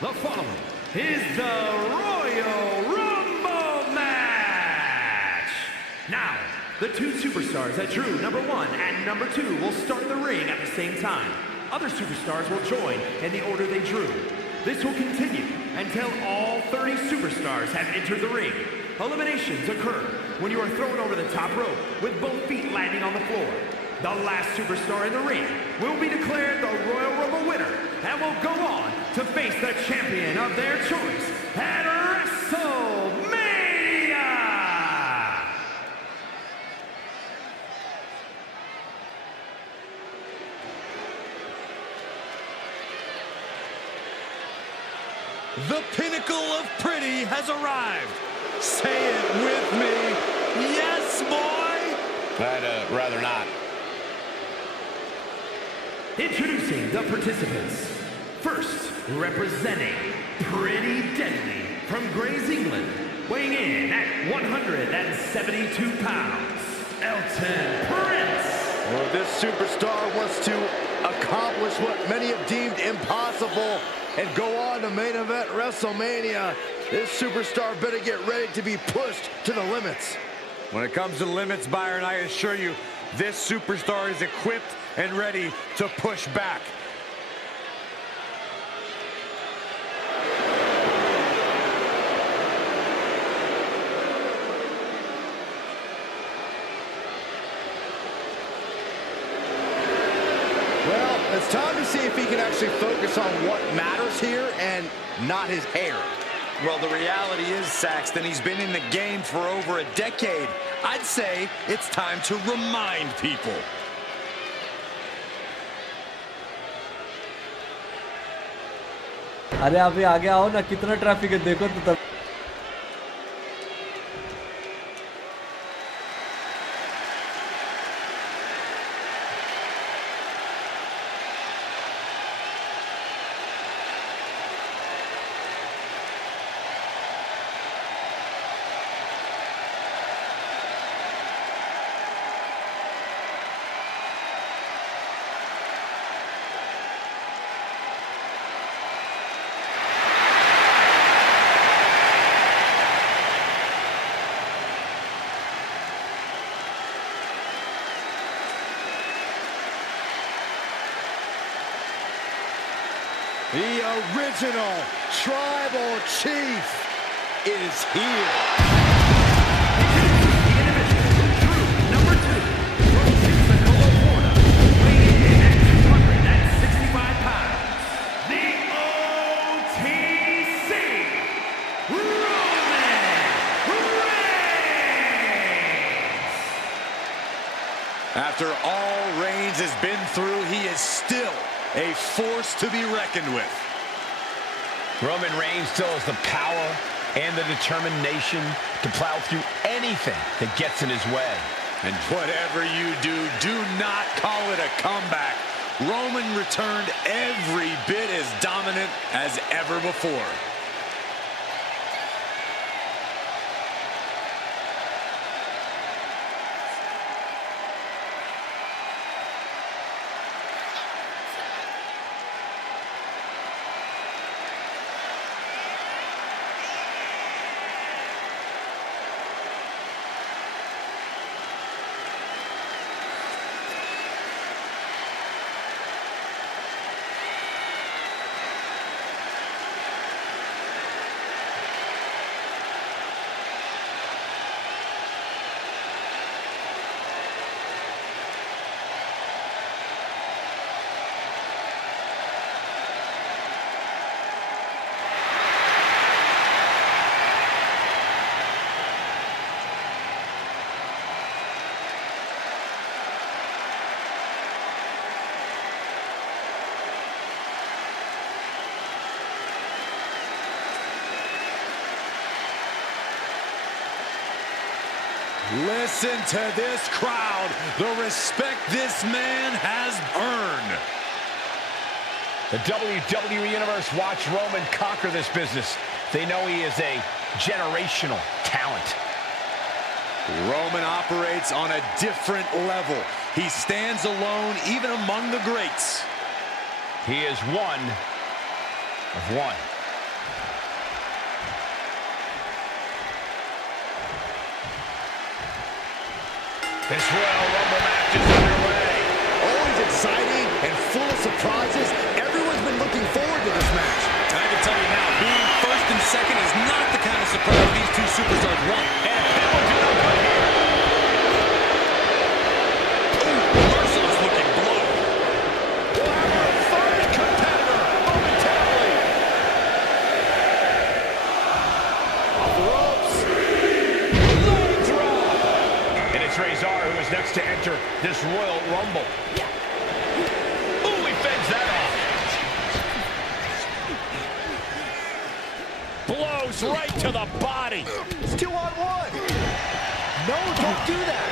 The following is the Royal Rumble match. Now, the two superstars that drew number 1 and number 2 will start the ring at the same time. Other superstars will join in the order they drew. This will continue until all 30 superstars have entered the ring. Eliminations occur when you are thrown over the top rope with both feet landing on the floor. The last superstar in the ring will be declared the Royal Rumble winner and will go on to face the champion of their choice at WrestleMania! The pinnacle of pretty has arrived. Say it with me. Yes, boy! I'd rather not. Introducing the participants. First, representing Pretty Deadly from Grays, England, weighing in at 172 pounds, Elton Prince. Well, this superstar wants to accomplish what many have deemed impossible and go on to main event WrestleMania. This superstar better get ready to be pushed to the limits. When it comes to limits, Byron, I assure you, this superstar is equipped and ready to push back. Well, it's time to see if he can actually focus on what matters here and not his hair. Well, the reality is, Saxton, he's been in the game for over a decade. I'd say it's time to remind people. अरे अभी आगे आओ ना, कितना traffic है देखो तो तब। The original Tribal Chief is here. Number 2, from Pensacola, Florida, weighing in at 265 pounds, the OTC, Roman Reigns. After all Reigns has been through, he is still a force to be reckoned with. Roman Reigns still has the power and the determination to plow through anything that gets in his way. And whatever you do, do not call it a comeback. Roman returned every bit as dominant as ever before. Listen to this crowd, the respect this man has earned. The WWE Universe watched Roman conquer this business. They know he is a generational talent. Roman operates on a different level. He stands alone even among the greats. He is one of one. This Royal Rumble match is underway. Always exciting and full of surprises. Everyone's been looking forward to this match. I can tell you now, being first and second is not the kind of surprise these two superstars want. And that will do no good here. Merciless looking blow. We'll have our third competitor momentarily. Off the ropes. Low drop. And it's Razor who is next to enter this Royal Rumble. Ooh, he fends that off. Blows right to the body. It's 2-on-1. No, don't do that.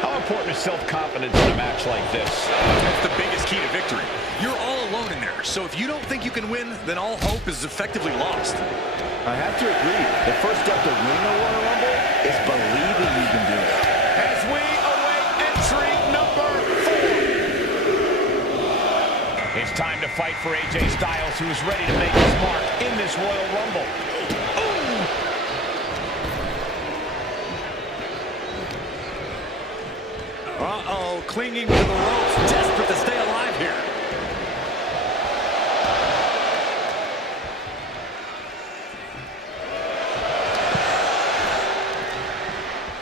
How important is self-confidence in a match like this? That's the biggest key to victory. You're all alone in there, so if you don't think you can win, then all hope is effectively lost. I have to agree. The first step to winning a Royal Rumble is believing you can do it. As we await entry number 4. It's time to fight for AJ Styles, who is ready to make his mark in this Royal Rumble. Uh-oh, clinging to the ropes, desperate to stay alive here.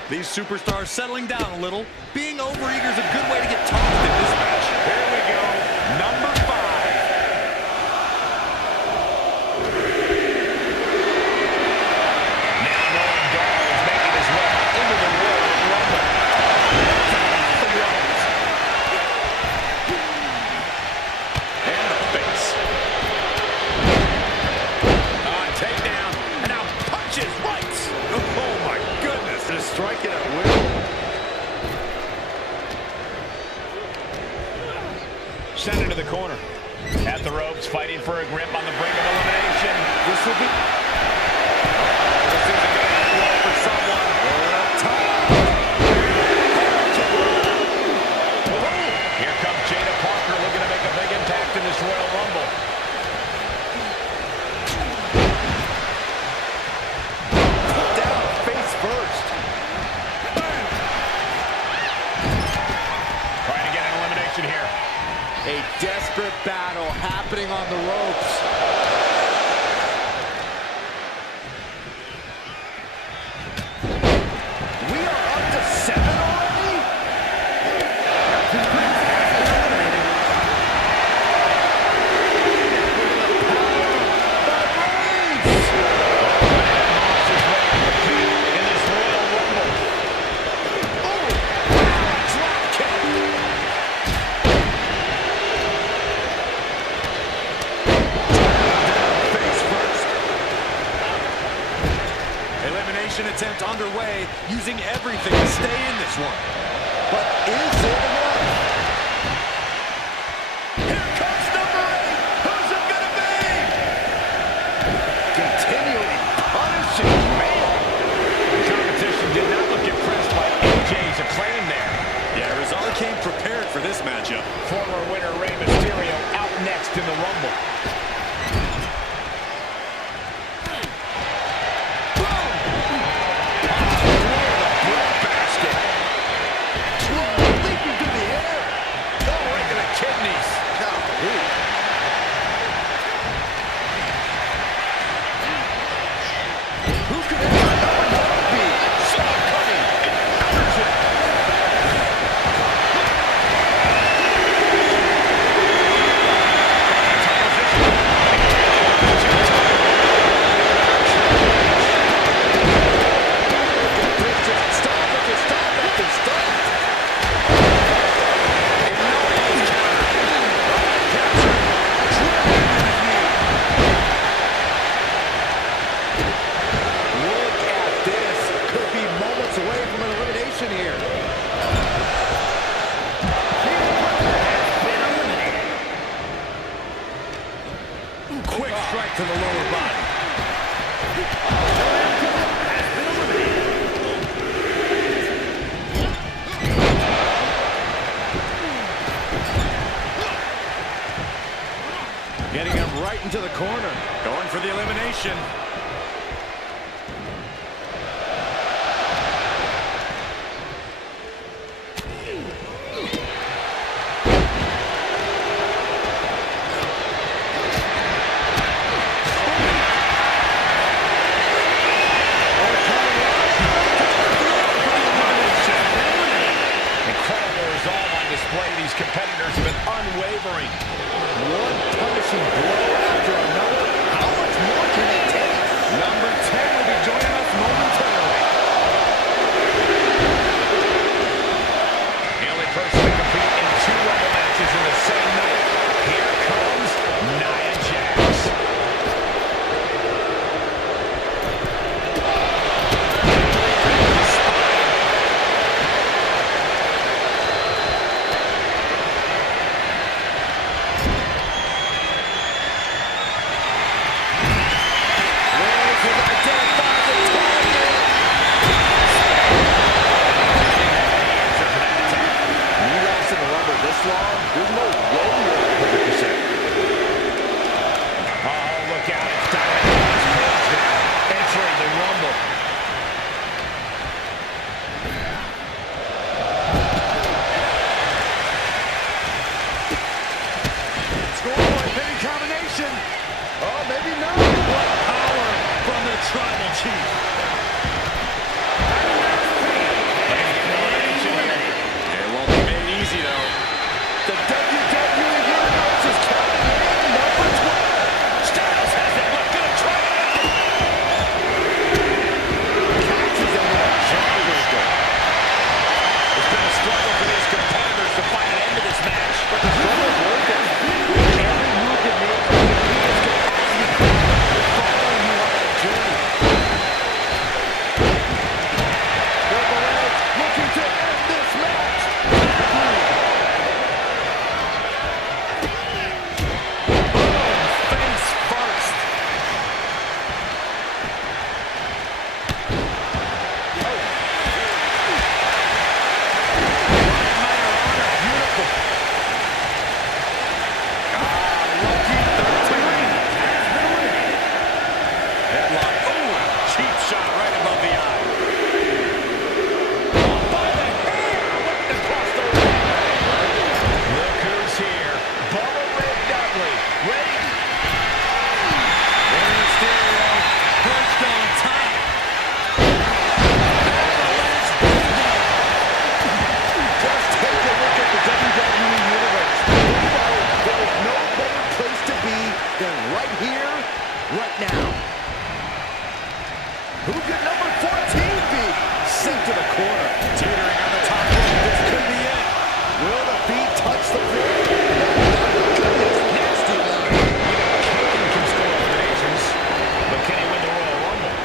These superstars settling down a little. Being overeager is a good way to get tossed in this match. Here we go, number 5. Now Noam Dar is making his way into the Royal Rumble. And the face. Takedown, and now punches right. Oh my goodness. Just strike it at will. Sent into the corner. At the ropes, fighting for a grip on the brink of elimination. This will be... This isn't going to end well for someone. Here comes Jada Parker looking to make a big impact in this Royal Rumble. Put down face first. Trying to get an elimination here. A desperate battle happening on the ropes. We are up to 7 already? In this Royal Rumble. Elimination attempt underway, using everything to stay in this one. But is it enough? Here comes number 8. Who's it gonna be? Continuing punishing, man. The competition did not look impressed by AJ's acclaim there. Yeah, Rizal came prepared for this matchup. Former winner Rey Mysterio out next in the Rumble. Leaping through the air. Oh, right to the kidneys. Who could enter number 1 be? Saw it coming. Counters it. Quick strike to the lower body. Getting him right into the corner. Going for the elimination. combination. Oh, maybe not. What power from the Tribal Chief. It won't be made easy, though. The WWE Universe is counting in number 12. Styles has it. Look good. Try it out. Catches him with a jawbreaker. It's been a struggle for these competitors to find an end to this match. But the struggle's working. Every move you make, he has capacity to follow you on that journey. Triple H looking to end this match. Face first. Headlock. Oh, cheap shot right above the eye. Oh, by the hair. Looking across the ring. Look who's here. Bubba Ray Dudley. Ready? Rey Mysterio perched on top. Just take a look at the WWE Universe. There is no better place to be than right here, right now. Who could number 14 be? Sink to the corner. Teetering on the top rope. This could be it. Will the feet touch the floor? Goodness, nasty line. Kane can score eliminations, but can he win the Royal Rumble?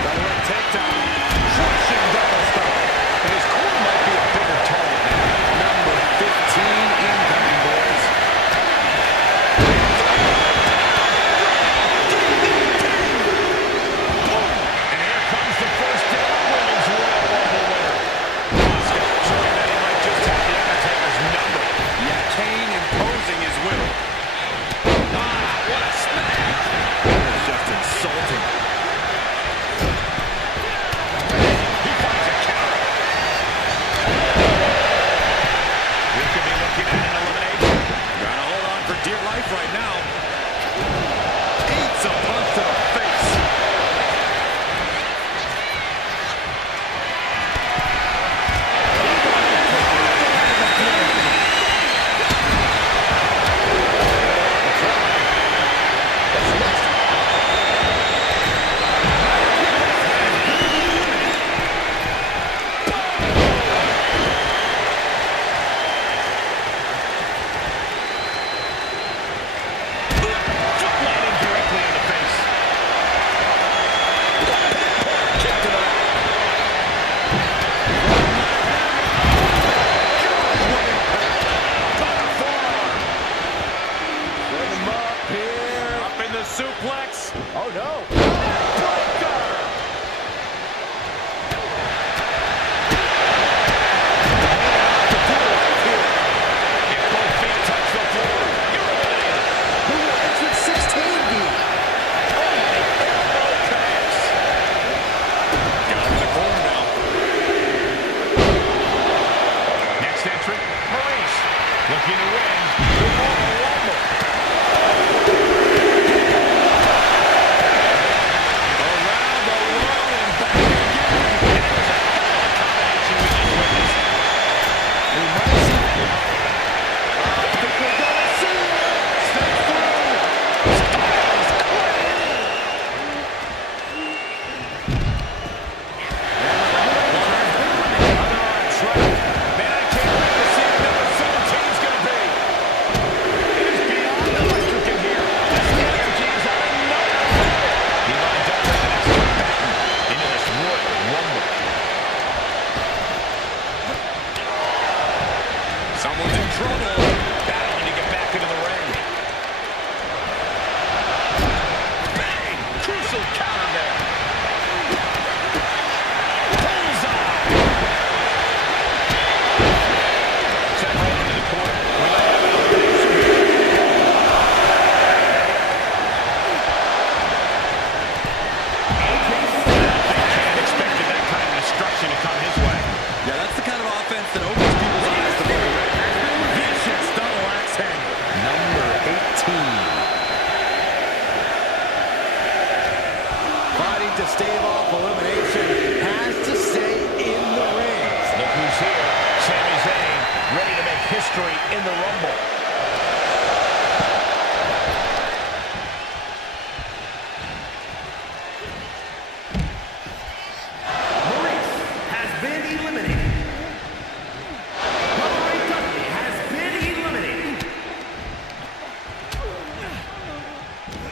Double takedown. Crushing double stomp. And his corner might be a bigger target now. Number 15 incoming, boys. And here comes the first ever Women's Royal Rumble winner. Asuka showing that he might just have the Undertaker's number. Yet Kane imposing his will. What a smack! It's just insulting. He finds a counter. We could be looking at an elimination. Gotta hold on for dear life right now. Eats a punch to the face. Foot landing directly in the face. Kick to the back. Put him up here. Up in the suplex. Oh, no. If both feet touch the floor, you're eliminated. Who will entrance 16 be? Elbow connects. Got him in the corner now. Next entrant, Maurice, looking to win the Royal Rumble. Oh,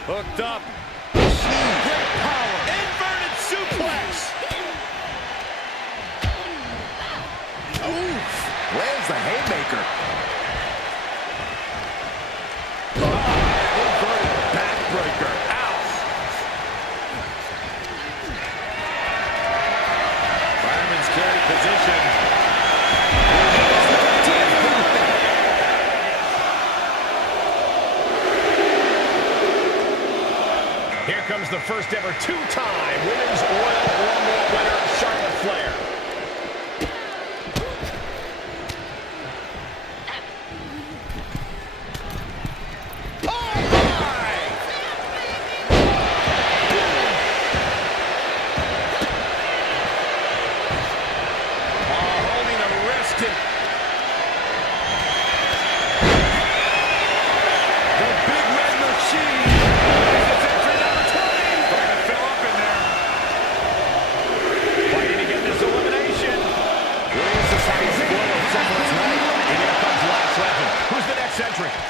Hooked up. Great power. Inverted suplex. Oof. Lands the haymaker. Inverted backbreaker. Ow. Fireman's carry position. Here comes the first ever two-time Women's Royal Rumble winner, Charlotte Flair.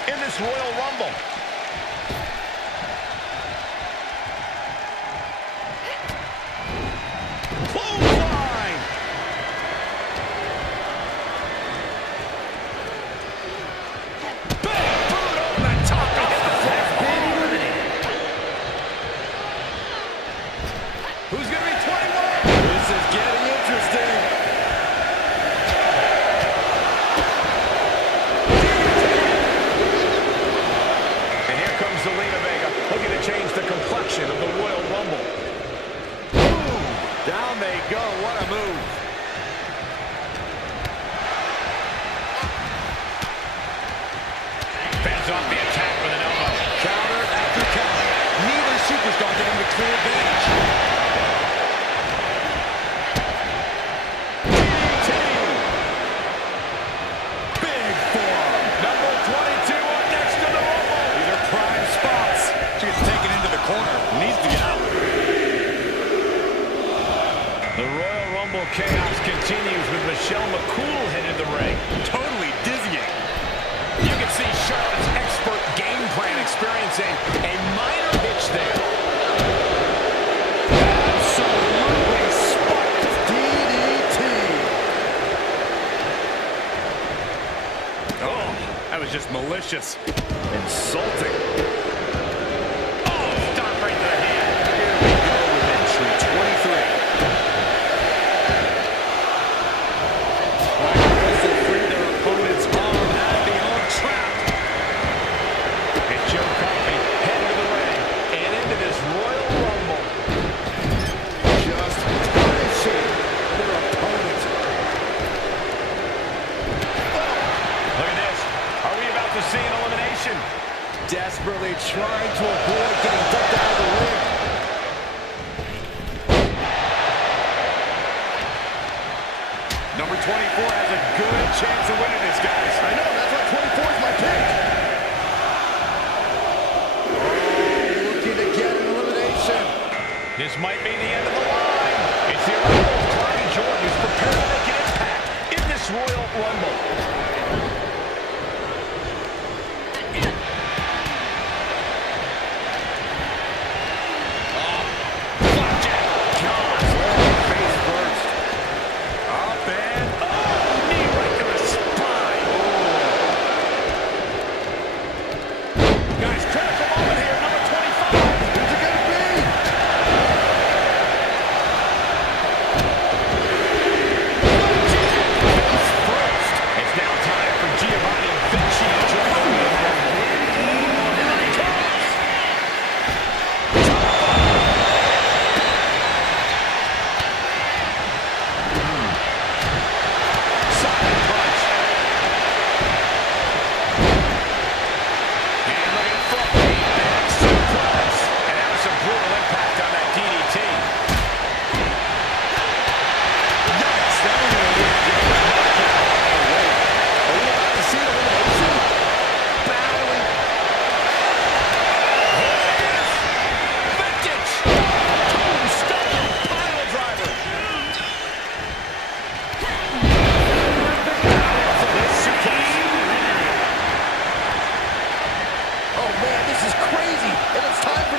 In this Royal Rumble. Clothesline. Big boot over the top of the floor. Who's going to be 21? This is getting interesting. Looking to change the complexion of the Royal Rumble. Boom! Down they go. What a move. Fans off the attack with an elbow. Counter after counter. Neither superstar getting the clear advantage. DDT! Big forearm. Number 22 up next to the Rumble. These are prime spots. She gets taken into the corner. Needs to get out. The Royal Rumble chaos continues with Michelle McCool headed the ring. Totally dizzying. You can see Charlotte's expert game plan experiencing a minor hitch there. Absolutely spiked DDT. Oh, that was just malicious. Insulting. Oh, stop right to the hand. Here we go with entry 23. As they free their opponent's arm at the arm trap. And Joe Coffey heading to the ring and into this Royal Rumble. Just punishing their opponent. Look at this. Are we about to see an elimination? Desperately trying to avoid getting dumped out of the ring. Number 24 has a good chance of winning this, guys. I know, that's why 24 is my pick. Oh, looking to get an elimination. This might be the end of the line. It's the arrival of Clyde Jordan, who's prepared to make an impact in this Royal Rumble. Oh man, this is crazy, and it's time for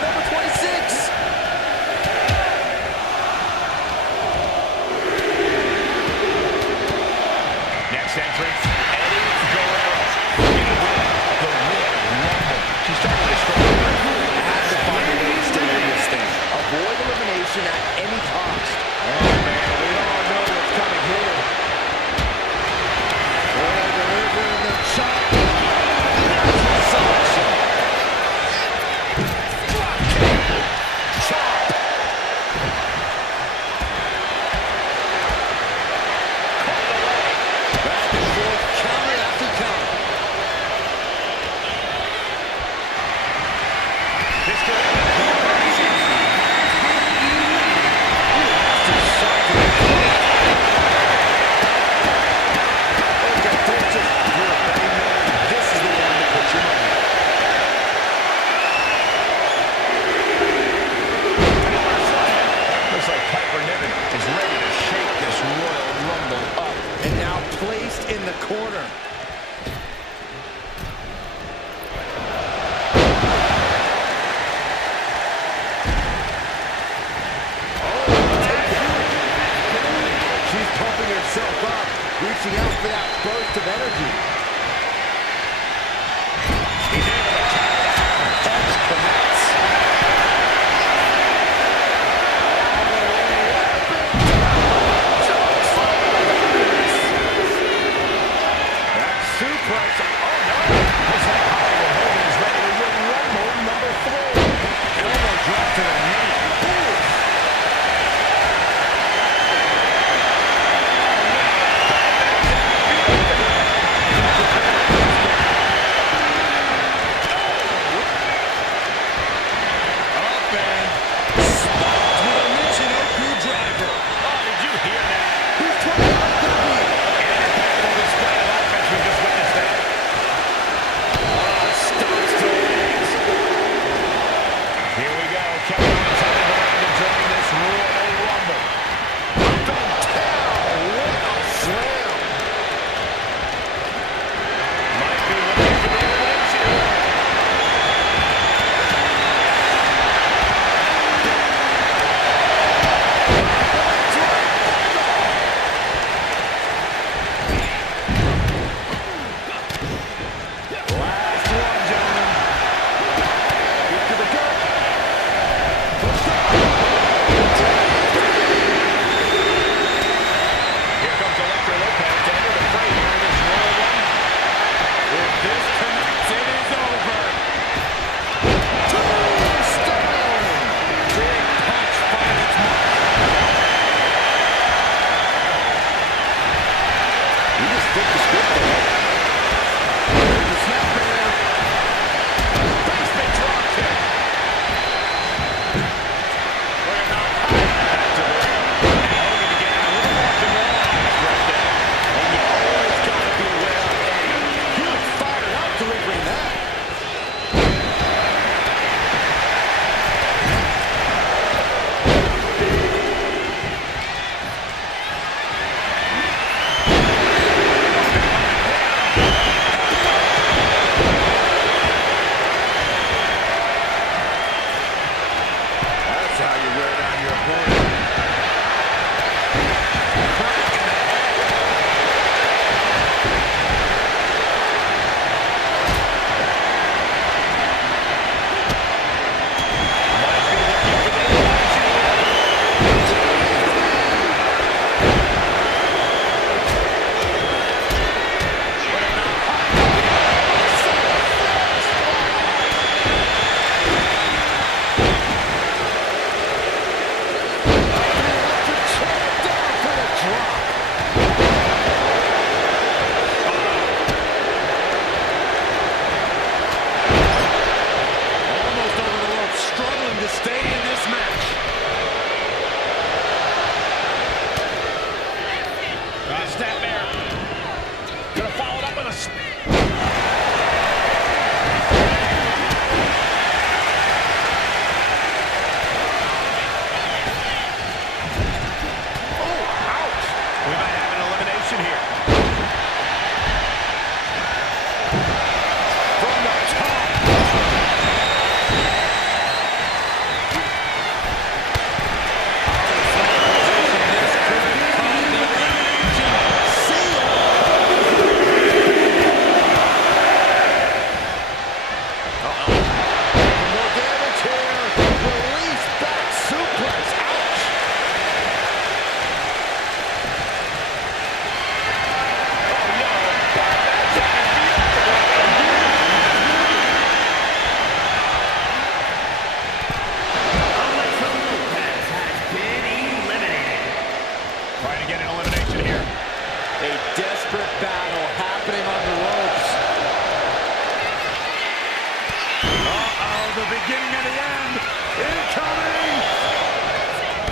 the beginning of the end. Incoming!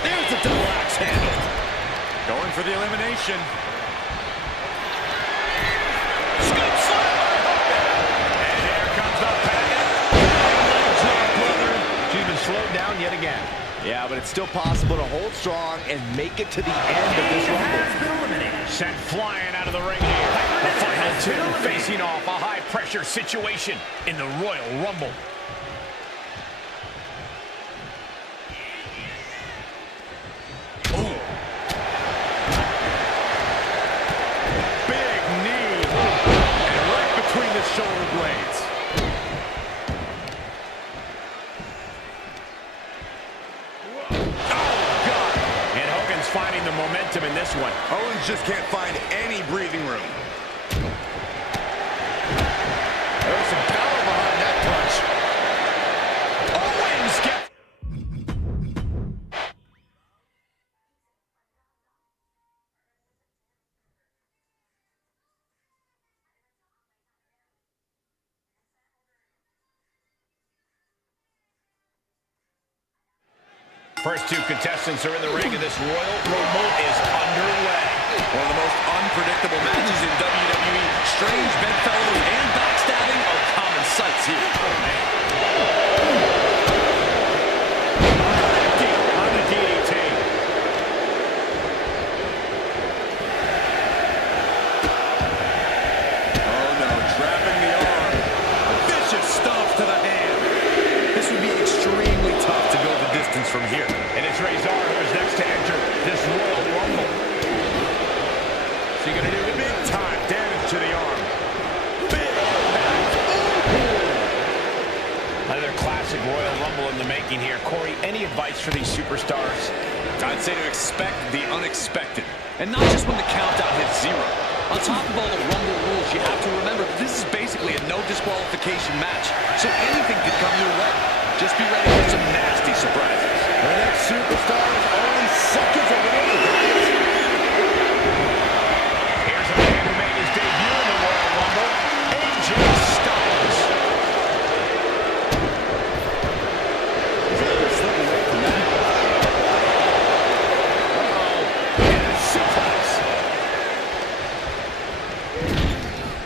There's the double axe handle. Going for the elimination. Scoop slam by Hogan. And here comes the packet. Leg drop, brother. She's been slowed down yet again. Yeah, but it's still possible to hold strong and make it to the end of this rumble. Sent flying out of the ring here. The final two facing off a high-pressure situation in the Royal Rumble. Big knee. And right between the shoulder blades. Finding the momentum in this one. Owens just can't find any breathing room. There's some power behind that punch. Owens gets... First two contestants are in the ring, and this Royal Rumble is underway. One of the most unpredictable matches in WWE. Strange bedfellows and backstabbing are common sights here. On the DDT. Oh no, trapping the arm. Vicious stomp to the hand. This would be extremely tough to go the distance from here. And it's Razor who is next to enter this Royal Rumble. Is he gonna do big time damage to the arm? Big impact. Another classic Royal Rumble in the making here. Corey, any advice for these superstars? I'd say to expect the unexpected. And not just when the countdown hits 0. On top of all the Rumble rules, you have to remember this is basically a no disqualification match. So anything could come your way. Just be ready for some nasty surprises. The next superstar is only seconds away, guys. Here's a man who made his debut in the Royal Rumble, AJ Styles. Slipping away from that. And a suplex.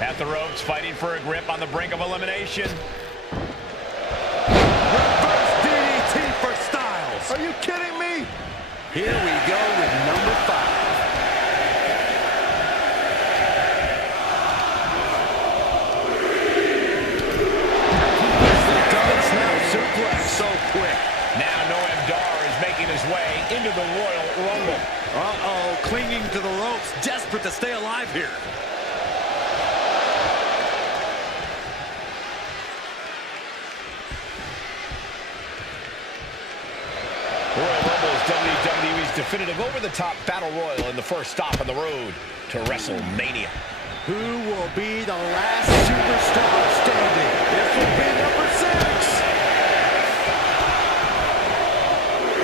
At the ropes, fighting for a grip on the brink of elimination. For Styles. Are you kidding me? Here we go with number 5. Double snap suplex so quick. Now Noam Dar is making his way into the Royal Rumble. Uh-oh, clinging to the ropes, desperate to stay alive here. Royal Rumble is WWE's definitive over-the-top battle royal and the first stop on the road to WrestleMania. Who will be the last superstar standing? This will be number 6.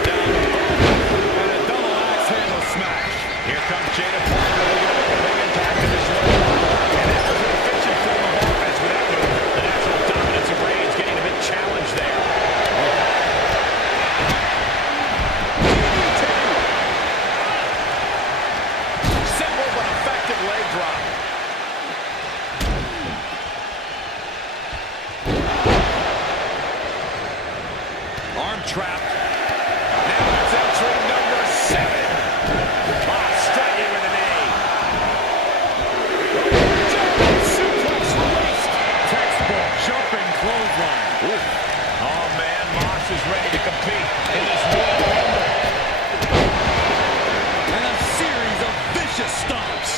Down and a double axe handle smash. Here comes Jada Parker looking to make a big impact in this Royal Rumble. And that was an efficient form of offense with that move. The natural dominance of Reigns getting a bit challenged there. Simple but effective leg drop. Arm trapped. Now it's entry number 7. Striking with a knee. Suplex released. Textbook jumping clothesline. Oh, man, Mox is ready to compete in this Royal Rumble. And a series of vicious stomps.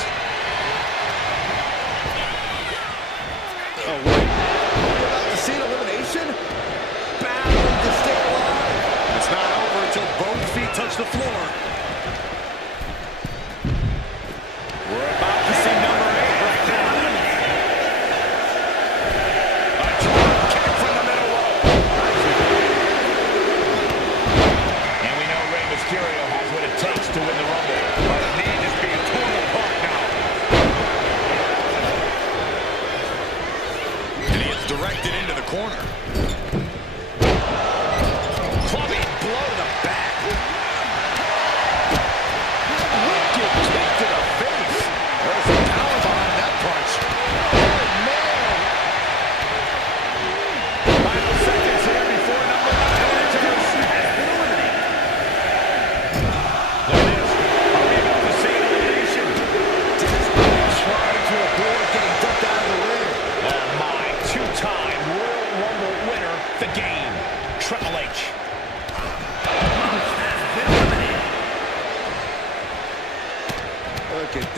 Oh, wait. We're about to see an elimination? Battling to stay alive. It's not over until both feet touch the floor. We're about to see number 8 right now. A drop kick from the middle rope. And we know Rey Mysterio has what it takes to win the Rumble. But the knee is being torn apart now. And he is directed into the corner.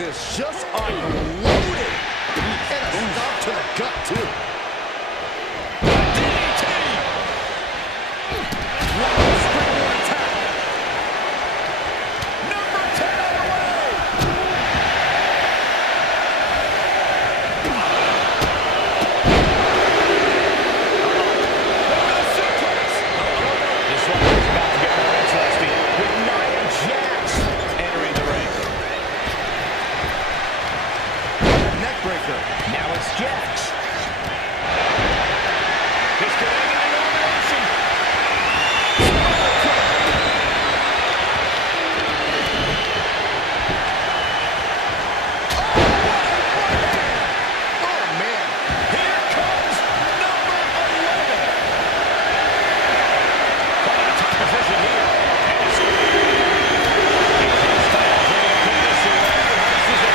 this. Just unloaded. And a stop to the gut, too. DDT! One springboard attack. Number 10 on the way. Over the suplex. This one is about to get more interesting with Nia Jax entering the ring. Neckbreaker. Now it's Jax. This could end in elimination. Oh, man. Here comes number 11. Quite a tough position here. And it's Styles ready to put this away. This is a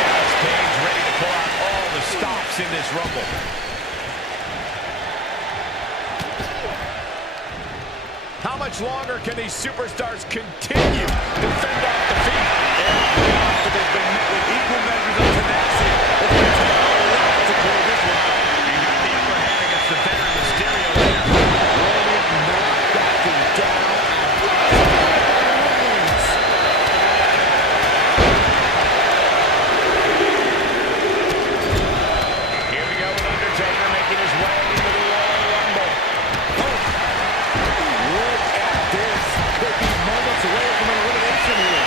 Dallas Page ready to pull out all the stops in this Rumble. How much longer can these superstars continue to fend off defeat? But they've been met with equal measures of tenacity. It's going to take a lot to clear this one out. You got the upper hand against the veteran Mysterio there. Roman not backing down. Reigns. Here we go with Undertaker making his way into the Royal Rumble. Look at this. Could be moments away from an elimination here.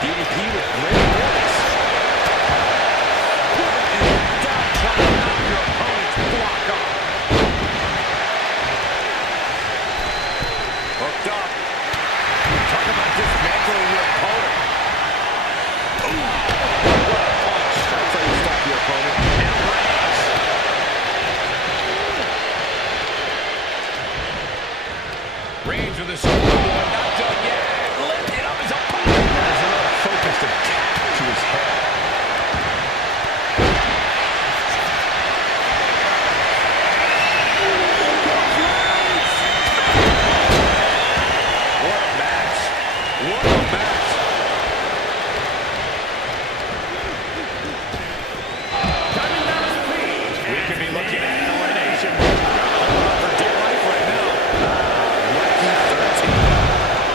DDP with great awareness. Down, trying to knock your opponent's block off. Hooked up. Talk about dismantling your opponent. Ooh, what a punch. That's how you stop your opponent. Now Reigns with a screwball, not done yet. Lifted up his opponent. There's another focused attack to his head. What a match. What a match. We could be looking at an elimination. For dear life right now. Lucky 13.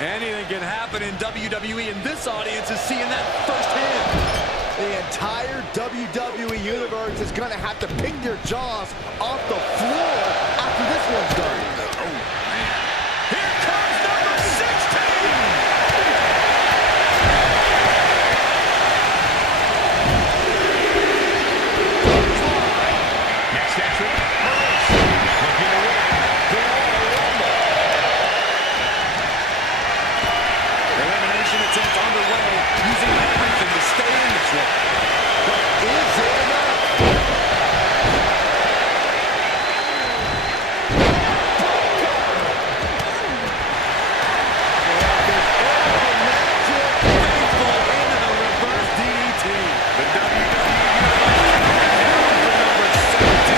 Anything can happen in WWE, and this audience is seeing that firsthand. The entire WWE Universe is going to have to pick their jaws off the floor after this one's done. Here comes number 16! Next entrant, Maurice, looking to win the Royal Rumble. Elimination attempt underway, using everything to stay in this one. But is it enough? Faithful into the reverse DDT. The WWE Universe countdown for number 17.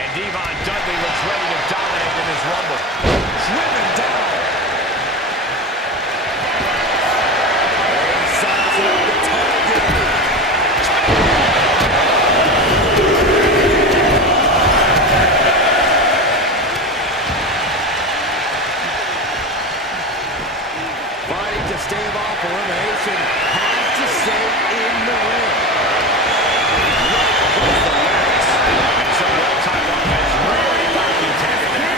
And Devon Dudley looks ready to dominate in this Rumble. Driven down. Sizing up the target. Fighting to stave off elimination, has to stay in the ring. And some well-timed offense really lacking talent there.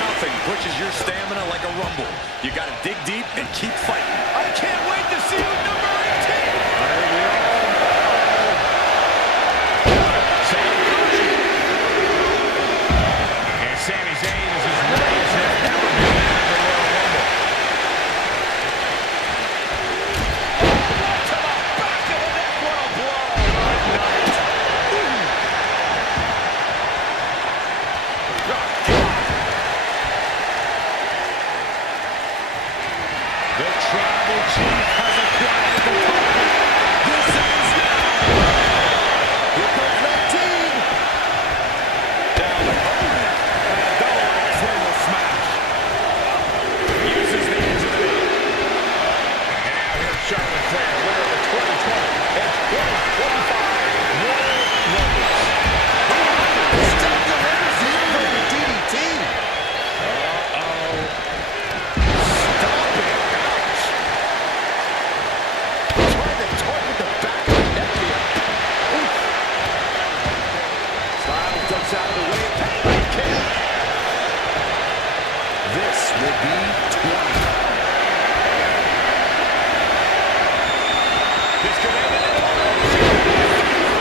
Nothing pushes your stamina like a rumble. You gotta dig deep and keep fighting. I can't wait to see you at number 18. And Sami Zayn is as ready as has ever been in the Royal Rumble. To the back of the neck, what a blow! Good night. The Tribal Chief has acquired the target. This is now. Here comes 19. Down the road. And a double axe handle smash. Uses the edge of the knee. And now here's Charlotte Flair, winner of the 2020 and 2025 Royal Rumbles. Stop the hands in for the DDT. Stop it. Ouch. Trying to target the back of the neck here. Oof. Styles ducks out of the way. Patrick kick. This will be 20. This could end it in a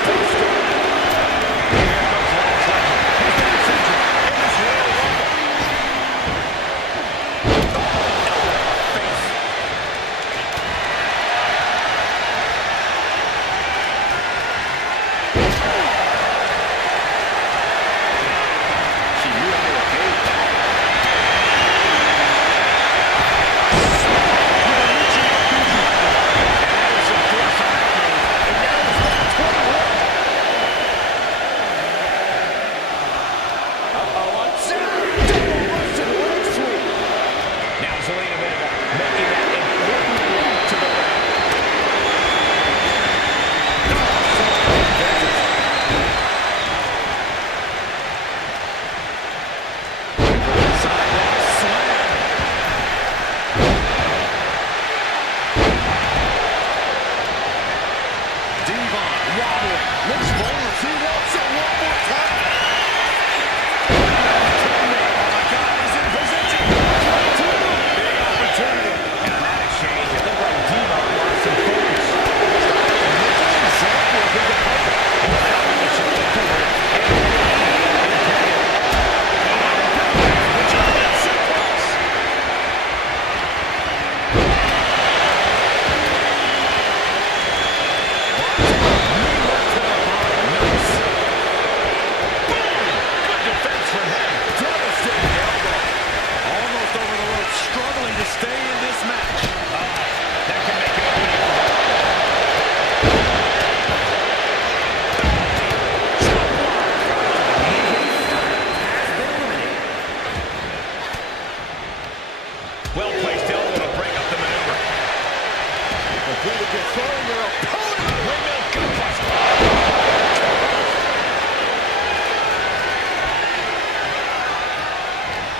Buster. Here comes Lance Legend. He's been central in this Royal Rumble. Face. She really evaded that.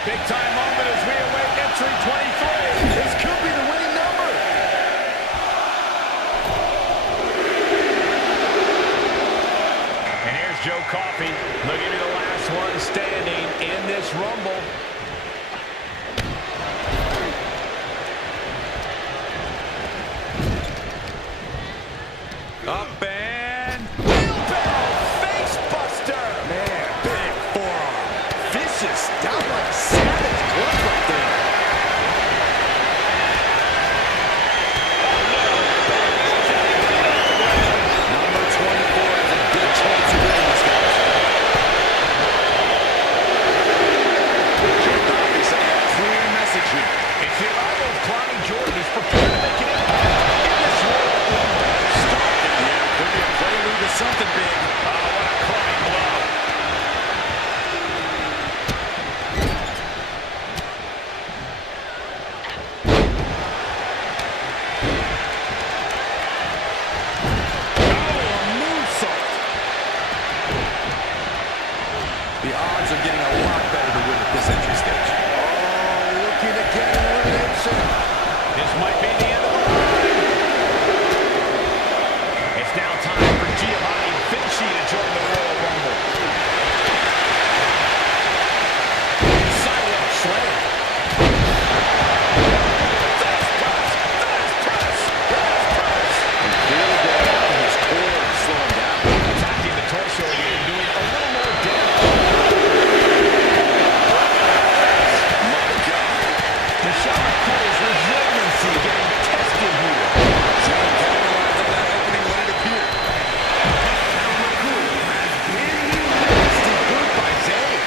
Big time moment as we await entry 23. This could be the winning number. And here's Joe Coffey, looking to be the last one standing in this Rumble. Up and wheelbarrow face buster. Man, big forearm. Vicious, downright savage glove right there. Number 24 has a good chance of winning this match. Joe Coffey sending a clear message here. It's the arrival of Clyde Jordan, who's prepared to make an impact in this Royal Rumble. Stop it. Yeah, could be a prelude to something big. Oh, what a clubbing blow. Oh, a moonsault. The odds are getting a lot better to win at this entry stage. Oh, looking to get an elimination. This might be the end of the line. It's now time for Giovanni Vinci to join the Royal Rumble. Sidewalk slam. Fast press, fast press, fast press. Clearly going after his core and slow him down. Attacking the torso again, doing a little more damage. My God. Michelle McCool's resiliency getting tested here. Trying to capitalize on that opening when it appeared. Nasty boot by Zayn.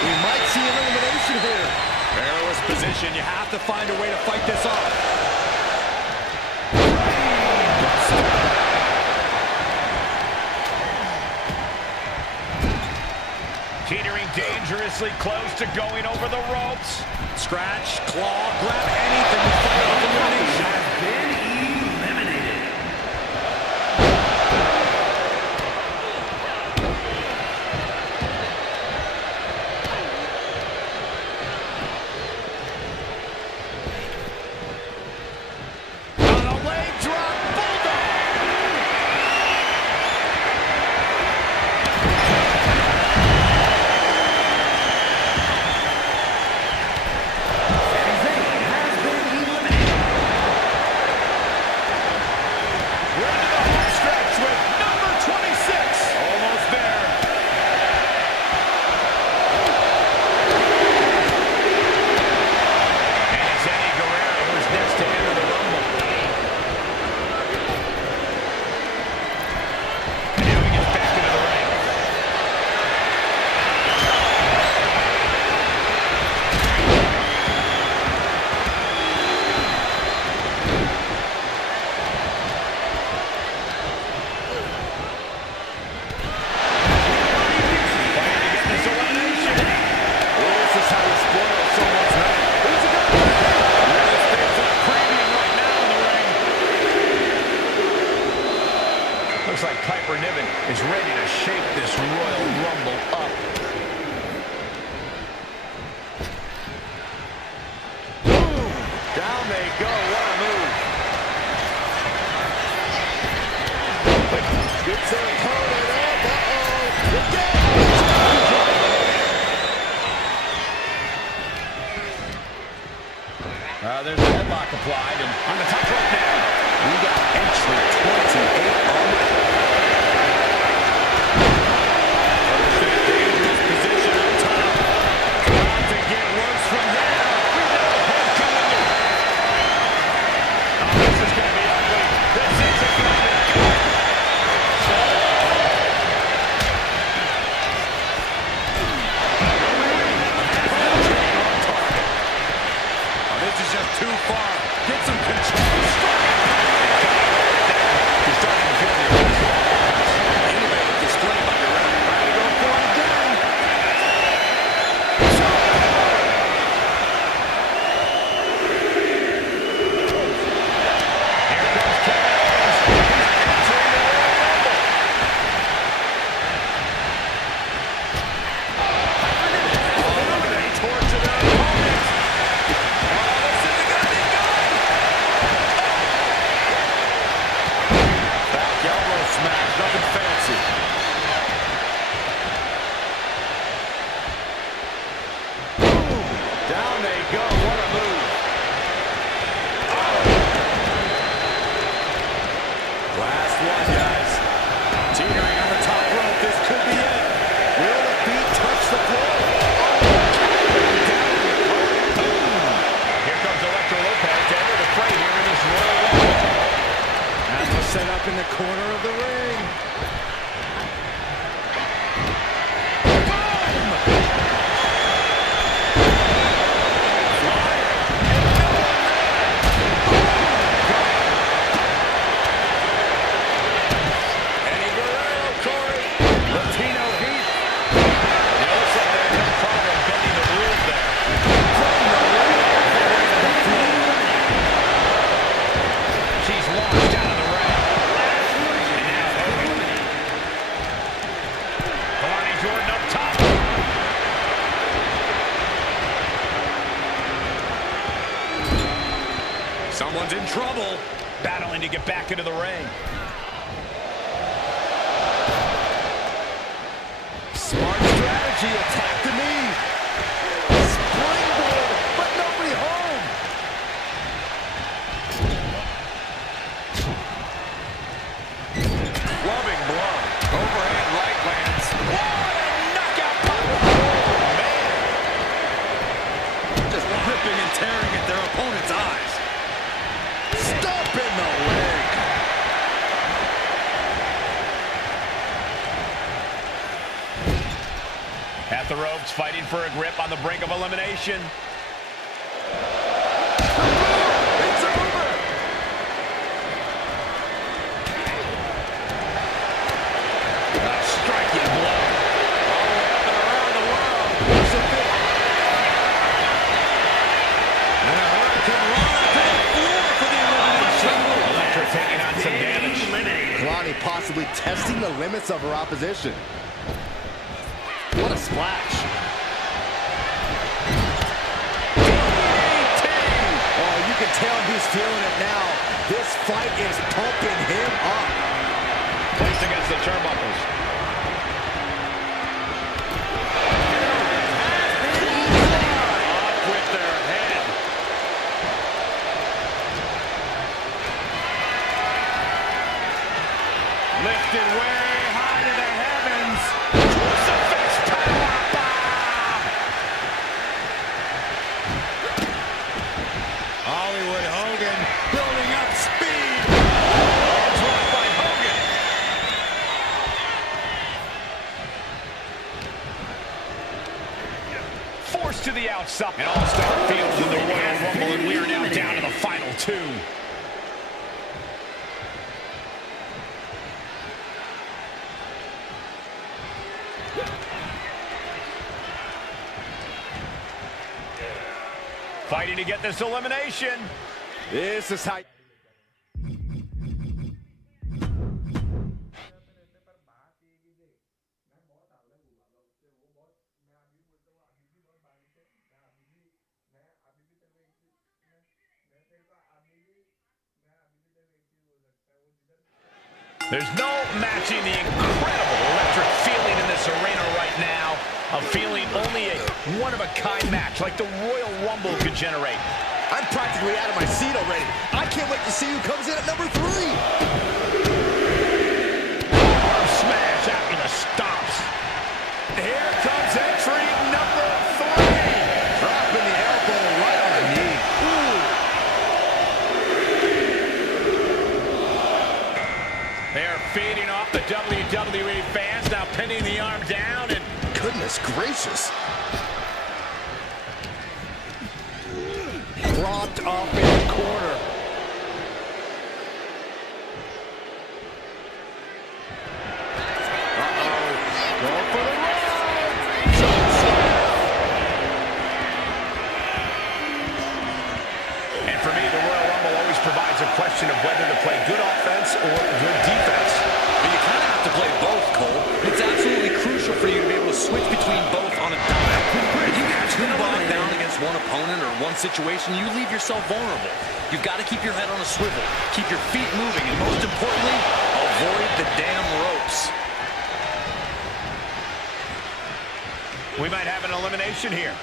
We might see an elimination here. Perilous position. You have to find a way to fight this off. Teetering dangerously close to going over the ropes. Scratch, claw, grab anything to fight off elimination. Has been eliminated. On a leg drop, bulldog. Sami Zayn has been eliminated. We're into the home stretch with number 26. Almost there. And it's Eddie Guerrero who's next to enter the Rumble. And now he gets back into the ring. Fighting to get this elimination. This is how you spoil someone's night. Who's it gonna be? Really stands up premium right now in the ring. Looks like Piper Niven is ready to shake this Royal Rumble up. Boom! Down they go. What a move. Gets their opponent up. Uh-oh. Again. There's a headlock applied, and on the top rope now. We got entry 28 on the First in a dangerous position up top. About to get worse from there. We know who's coming in. Oh, this is going to be ugly. This isn't going to be good. Oh, this is just too far. Get some Jordan up top. Someone's in trouble. Battling to get back into the ring. Smart strategy, attack the knee. Springboard, but nobody home. Loving blow. Overhand right lands. What a knockout power. Oh, man. Just ripping and tearing at their opponent's eyes. Stomp in the leg. At the ropes, fighting for a grip on the brink of elimination. It's over. A striking blow. All the way up and around the world. Here's the big. And a hurricane run to the floor for the elimination. Electra taking on some damage. Kalani possibly testing the limits of her opposition. What a splash. DDT. Oh, you can tell he's feeling it now. This fight is pumping him up. Placed against the turnbuckles. Up with their head. Lifted way high to the heavens. Crucifix powerbomb. Hollywood Hogan building up speed. Drop by Hogan. Forced to the outside. An all-star field in the Royal Rumble, and we are now down to the final two. Fighting to get this elimination. This is how... There's no matching the incredible electric feeling in this arena right now. A feeling only a one-of-a-kind match like the Royal Rumble could generate. I'm practically out of my seat already. I can't wait to see who comes in at number 3. Arm smash after the stops. Here comes entry number 3. Dropping the elbow right on the knee. They are feeding off the WWE fans, now pinning the arm down, and Goodness gracious. Propped up in the corner. Going for the run. And for me, the Royal Rumble always provides a question of whether to play good offense or good defense. But you kind of have to play both, Cole. It's absolutely crucial for you to be able to switch between both on a dime. If you get too bogged down against one opponent or one situation, you leave yourself vulnerable. You've got to keep your head on a swivel, keep your feet moving, and most importantly, avoid the damn ropes. We might have an elimination here.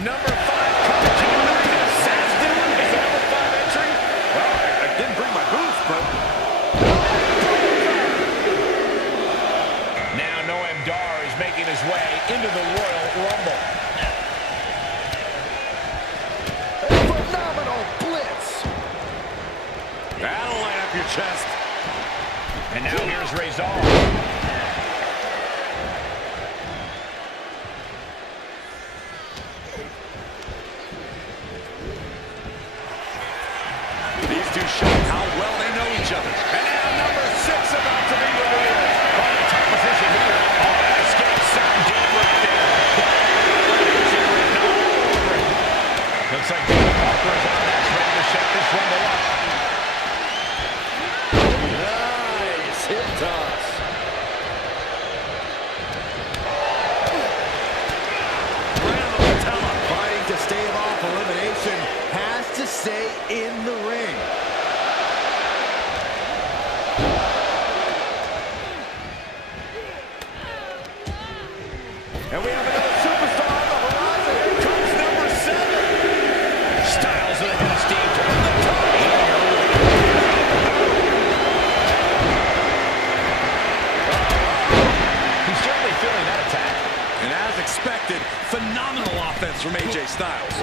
Number 5 comes to the ring. Assassin is the number 5 entry. Well, I didn't bring my boots, but... Now Noam Dar is making his way into the Royal Rumble. A phenomenal blitz. That'll light up your chest. And now here's Rezar. These two show how well they know each other. And now number 6 about to be revealed. On the top position here. Oh, that escape sound deep right there. Looks like David Harper is on that. stay in the ring. And we have another superstar on the horizon. Here comes number 7. Styles with a head of steam toward the top. He's certainly feeling that attack. And as expected, phenomenal offense from AJ Styles.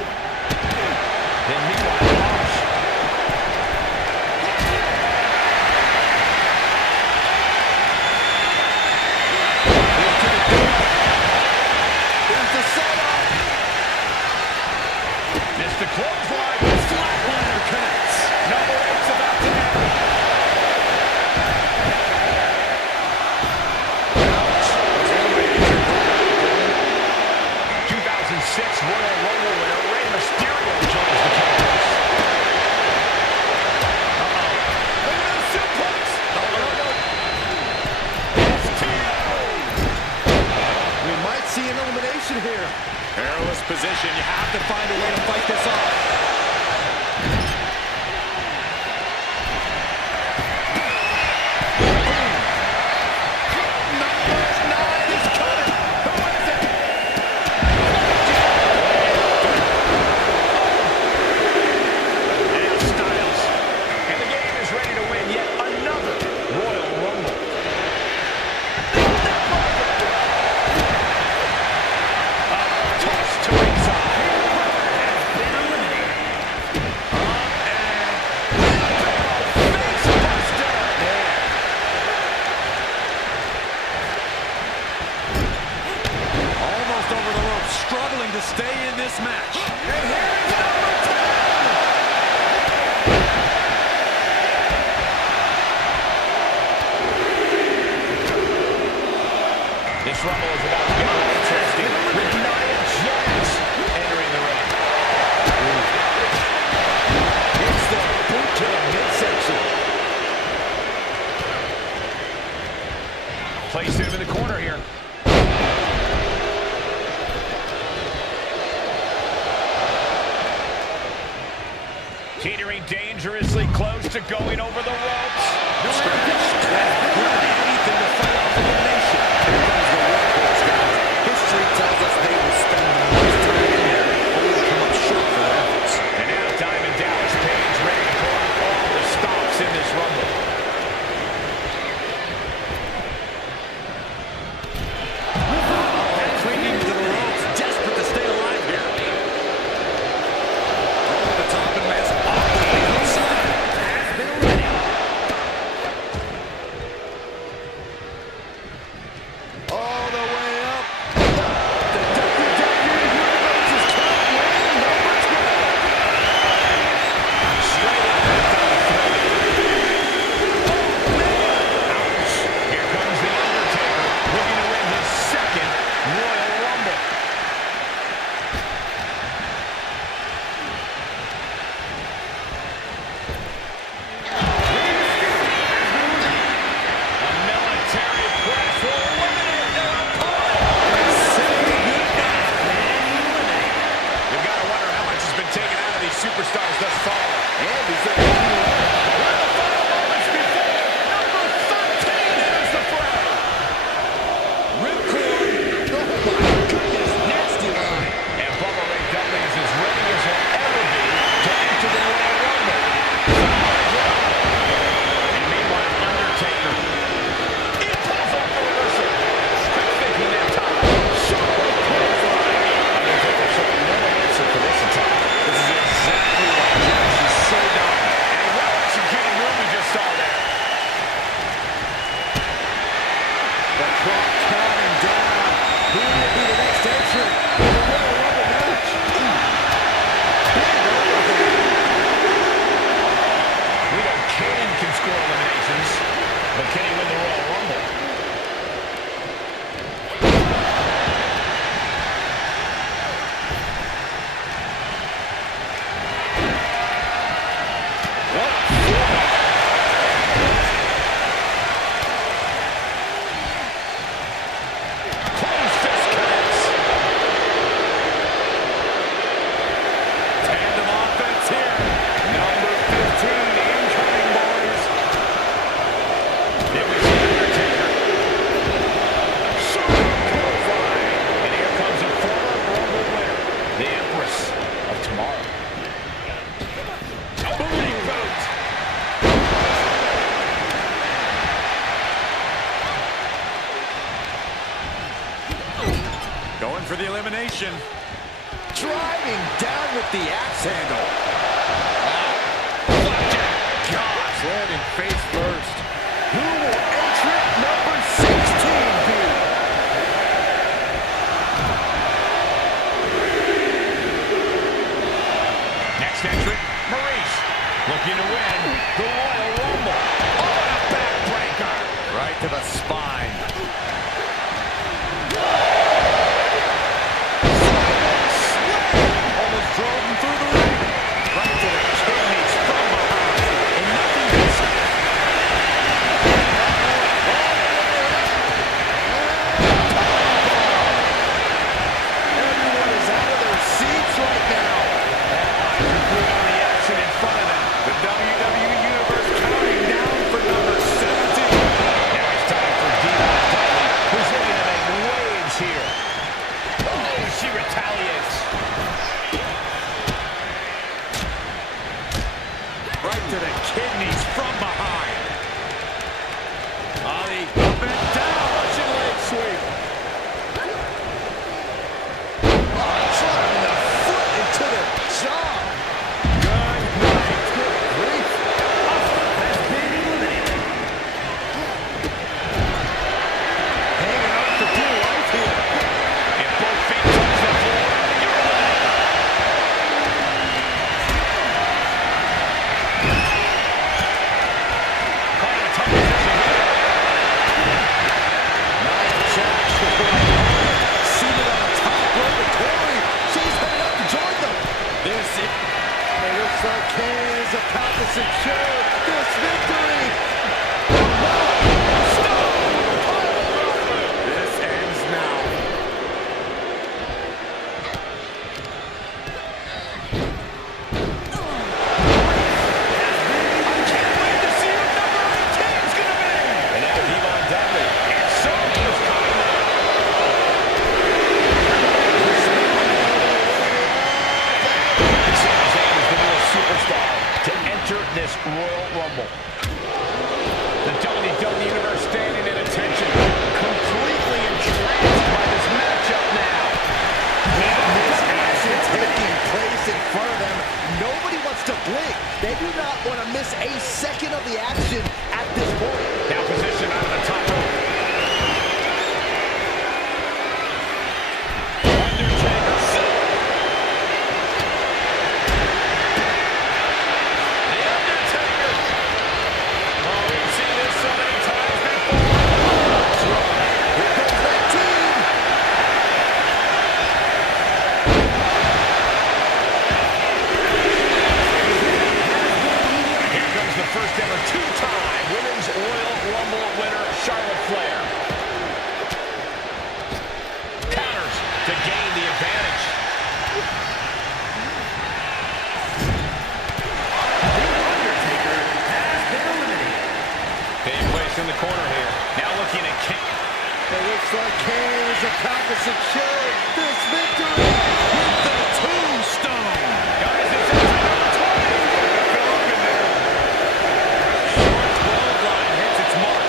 Then meanwhile, Marsh. Here's the setup. Missed the clothesline. Flatliner connects. Number 8's about to end. Ouch. 2006 Royal Rumble winner Rey Mysterio joins the Cowboys. Look at the suplex. We might see an elimination here. Perilous position. You have to find a way to fight this off. And Styles. And the game is ready to win yet another Royal Rumble. Toss to ringside. Been eliminated. Almost over the rope, struggling to stay in this match. And here's number 10. This Rumble is about to get more interesting with Nia Jax entering the ring. It's the boot to the midsection. Placed him in the corner here. Teetering dangerously close to going over the ropes. Anything to fight off elimination. Here comes the workhorse, guys. History tells us they will spend the most time in there, only to come up short for their efforts. And now Diamond Dallas Page ready to pull out all the stops in this Rumble. Clinging to the ropes, desperate to stay alive here. Over the top and mask off the outside. Has been eliminated. All the way up. The WWE Universe's top ring number 12. Straight up and down the throat. Ouch. Here comes The Undertaker, looking to win his second Royal Rumble. A military press will eliminate their opponent. You've got to wonder how much has been taken out of these superstars thus far. And is there anything left? We're in the final moments before number 13 enters the fray. Ripcord. Oh my goodness, nasty line. And Bubba Ray Dudley is as ready as he'll ever be to enter the Royal Rumble. And meanwhile, Undertaker. He pulls off the reversal. Quick thinking that time. Sharp clothesline. Undertaker showing no answer for this attack. This is exactly why Jax is so dominant. for the elimination. Driving down with the axe handle. Gosh, landing face first. Who will entrant number 16 be? Next entrant, Maurice, looking to win the Royal Rumble. Oh, and a backbreaker. Right to the spine. Almost drove him through the ring. Right to the kidneys from behind. And nothing gets Everyone is out of their seats right now. on the action in front of them. The WWE Universe counting down for number 17. Now it's time for Diva Dudley, who's looking to make waves here. Oh, she retaliates. Right to the kidneys from behind. Ollie up and down, Russian leg sweep. Driving the foot into the jaw. Good night. Good grief. Has been eliminated. Hanging up for dear life here. If both feet touch the floor, you're eliminated. Caught in a tough position here. Nia Jax seated on the top rope with Corey. She's headed up to join them. It looks like Kane is about to secure this victory. This ends now. I can't wait to see what number 18 is going to be. And now Diva Dudley. And something's coming up. Sami Zayn is the newest superstar to enter this Royal Rumble. The WWE Universe standing at attention, completely entranced by this matchup now. With this action taking place in front of them, nobody wants to blink. They do not want to miss a second of the action at this point. Now positioned on the top rope. Undertaker set. The Undertaker. Oh, we've seen this so many times before. That's right. Here comes that team. Here comes the first ever two-time Women's Royal Rumble winner, Charlotte Flair. Counters to gain the advantage. Undertaker has been eliminated. Being placed in the corner here. Now looking at Kane. It looks like Kane is about to secure this victory with the tombstone. Guys, it's entry number 20. Good look in there. Short 12 line hits its mark.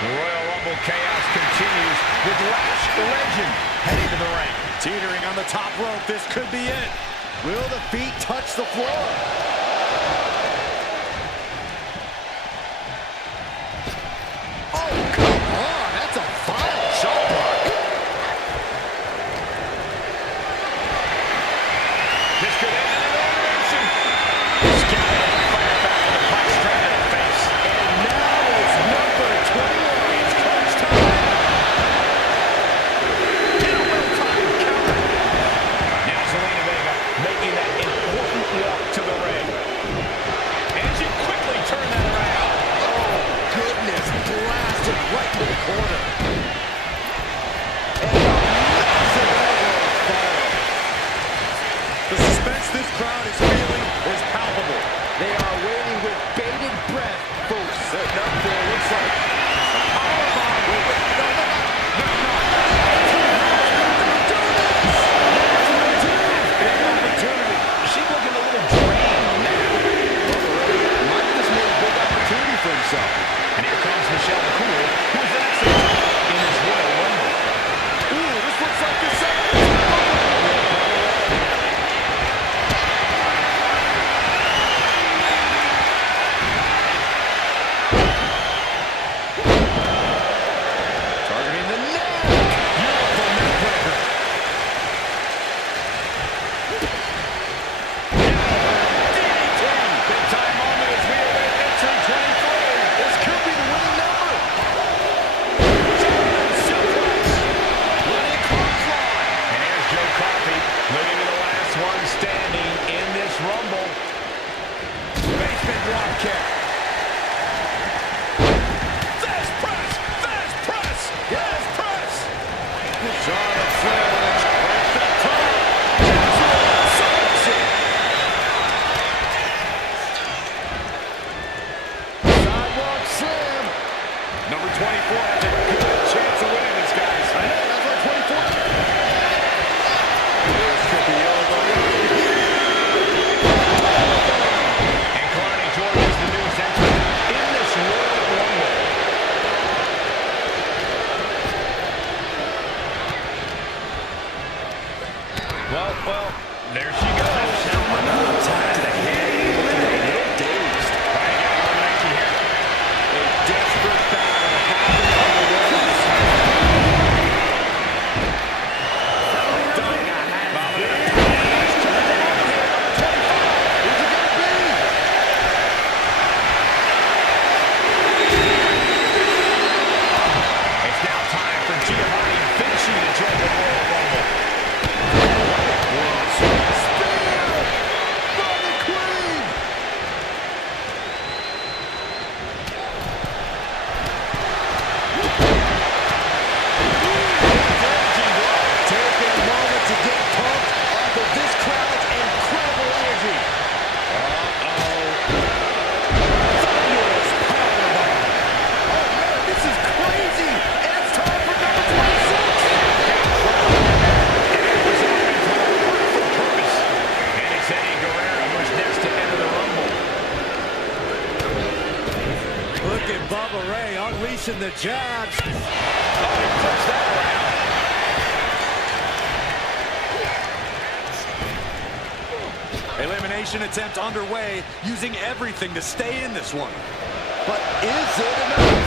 The Royal Rumble chaos continues with Lash Legend heading to the ring. Teetering on the top rope. This could be it. Will the feet touch the floor? Oh, come on. That's a vile shot block. This could end an elimination. Scouting fire back with a punch straight to the face. And now it's number 21. It's crunch time. In a well-timed counter. Now Zelina Vega making that important walk to the ring. And she quickly turned that around. Oh, goodness. Blasted right into the corner. And a massive elbow follow. The suspense this crowd is feeling is palpable. They are waiting with bated breath for setting up there. Looks like a powerbomb. Wait, no. Big opportunity. She's looking a little drained now. Mike just made a big opportunity for himself. And here comes Michelle McCool, who's the next in this Royal Rumble. cabaret, unleashing the jabs. Oh, he flips that around. Elimination attempt underway, using everything to stay in this one. But is it enough?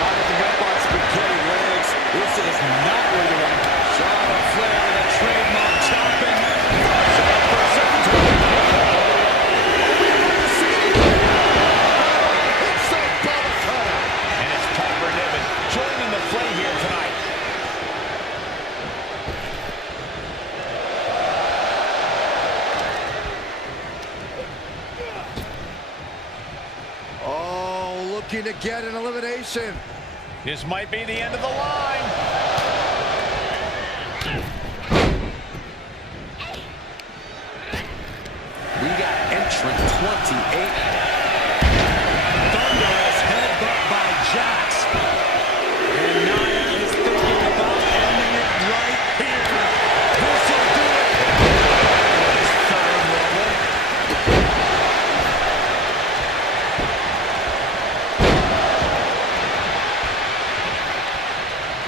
Rising up on spaghetti legs. This is not where you want to be. Charlotte Flair with a trademark chopping. And it's Piper Niven joining the fray here tonight. Oh, looking to get an elimination. This might be the end of the line. We got entrant 28. Thunderous headbutt by Jax. And Nia is thinking about ending it right here. This will do it. Third roller.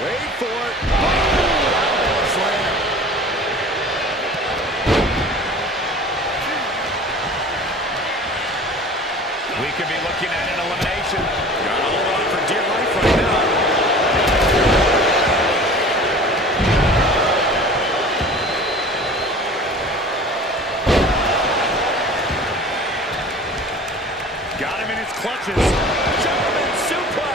Wait for it. Elbow slam. We could be looking at an elimination. Gotta hold on for dear life right now. Got him in his clutches. German suplex.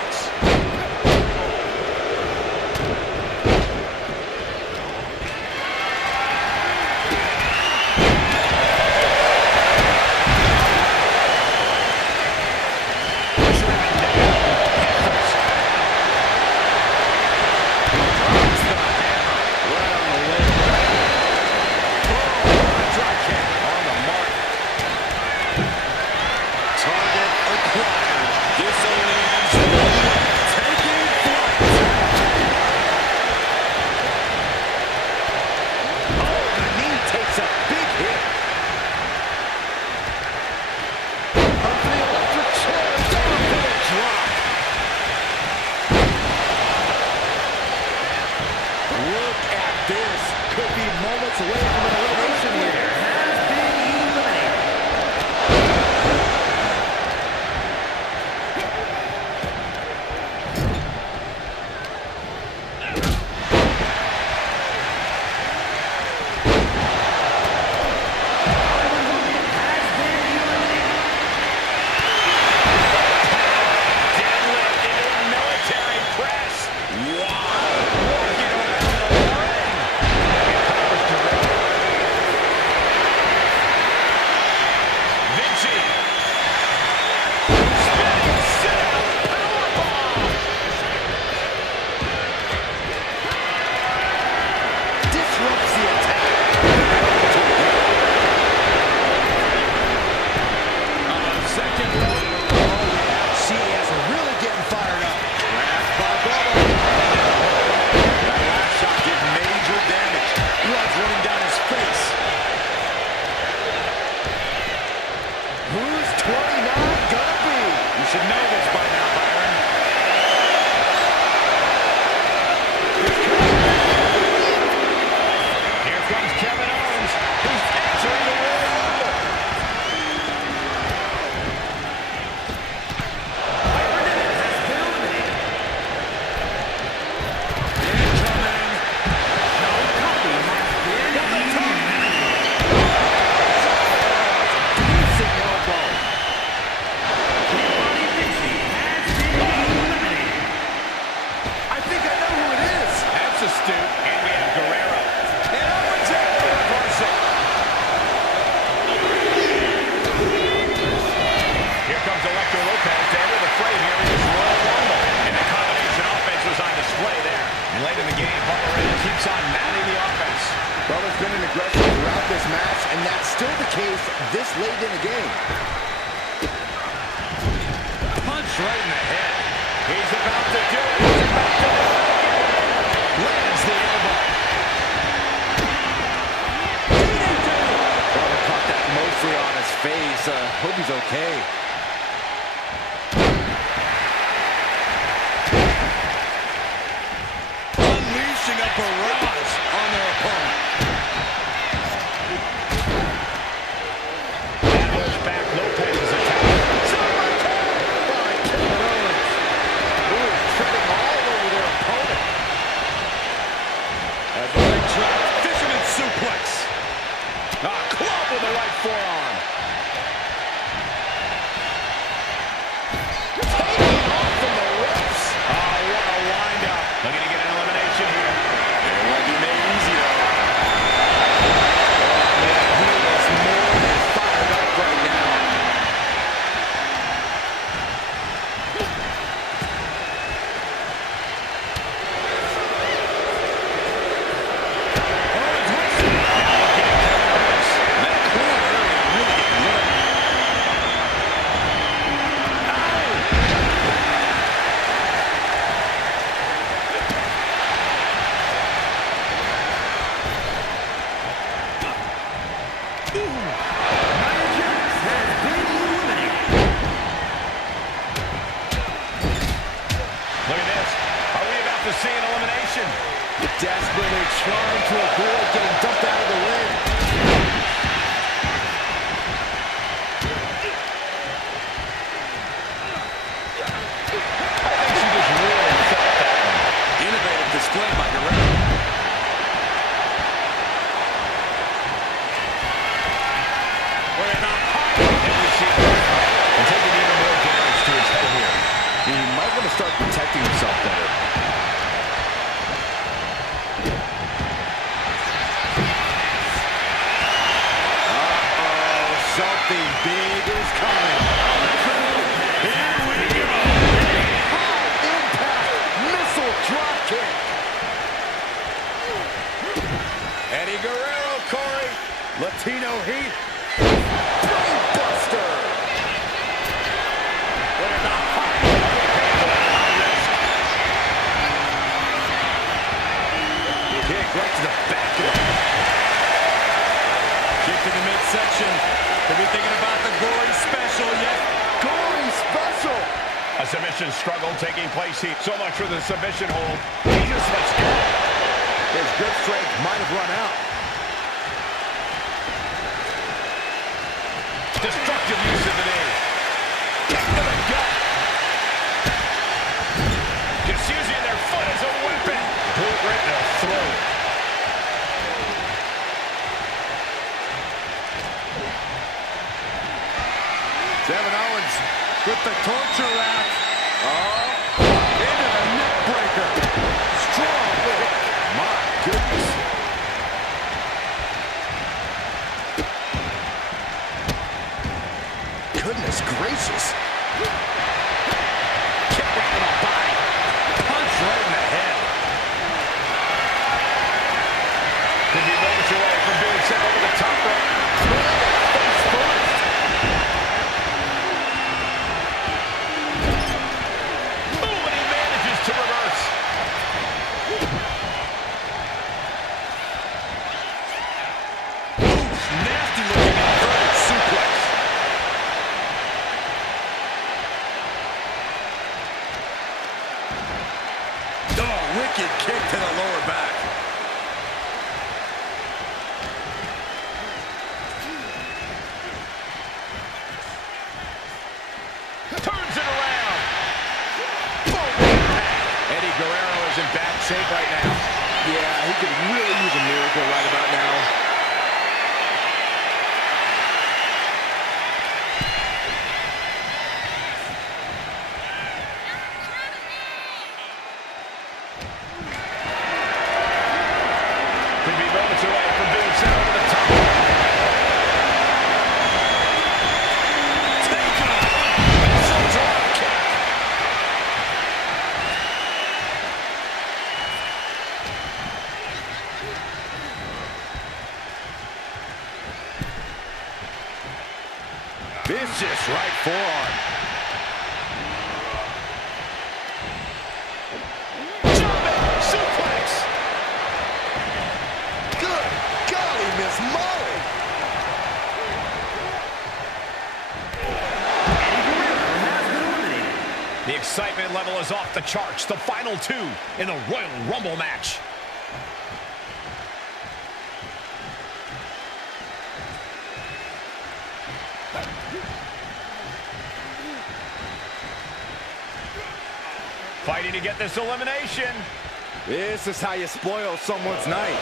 Moments away from an elimination here. this late in the game. Punch right in the head. He's about to do it. He's about to do it again. Lands the elbow. Bubba caught that mostly on his face. Hope he's okay. the right forearm. Taking off from the ropes. Oh, what a wind-up. Looking to get an elimination here. It won't be made easy, though. Oh, man, he is more than fired up right now. See an elimination. Desperately trying to avoid getting dumped out of the ring. I think she just really felt that one. Innovative display by Guerrero. We're in the height. And we see it. And taking even more damage to his head here. He might want to start protecting himself better. Something big is coming. Here we go. High impact missile drop kick. Eddie Guerrero, Corey. Latino heat. Brainbuster. We're in the height of the risk. Kick right to the back of the Kick to the midsection. Could be thinking about the gory special yet. gory special. A submission struggle taking place here. So much for the submission hold. He just lets go. His grip strength might have run out. Destructive use of the knee. Kick to the gut. Just using their foot as a weapon. Boot right in the throat. Kevin Owens with the torture rack. Oh, into the neck breaker. Strong kick. My goodness. Goodness gracious. Kick right to the body. Punch right in the head. Could be moments away from being sent over the top rope. Face first. Ooh, and he manages to reverse. Ooh, nasty looking inverted suplex. Oh, wicked kick to the lower back. Turns it around. Boom, impact. Eddie Guerrero is in bad shape right now. Yeah, he could really use a miracle right about now. Could be moments away from being sent over the top. Take off. Missile drop kick. Vicious right forearm. Jumping suplex. Good golly, Miss Molly. The excitement level is off the charts. The final two in the Royal Rumble match. Fighting to get this elimination. This is how you spoil someone's night.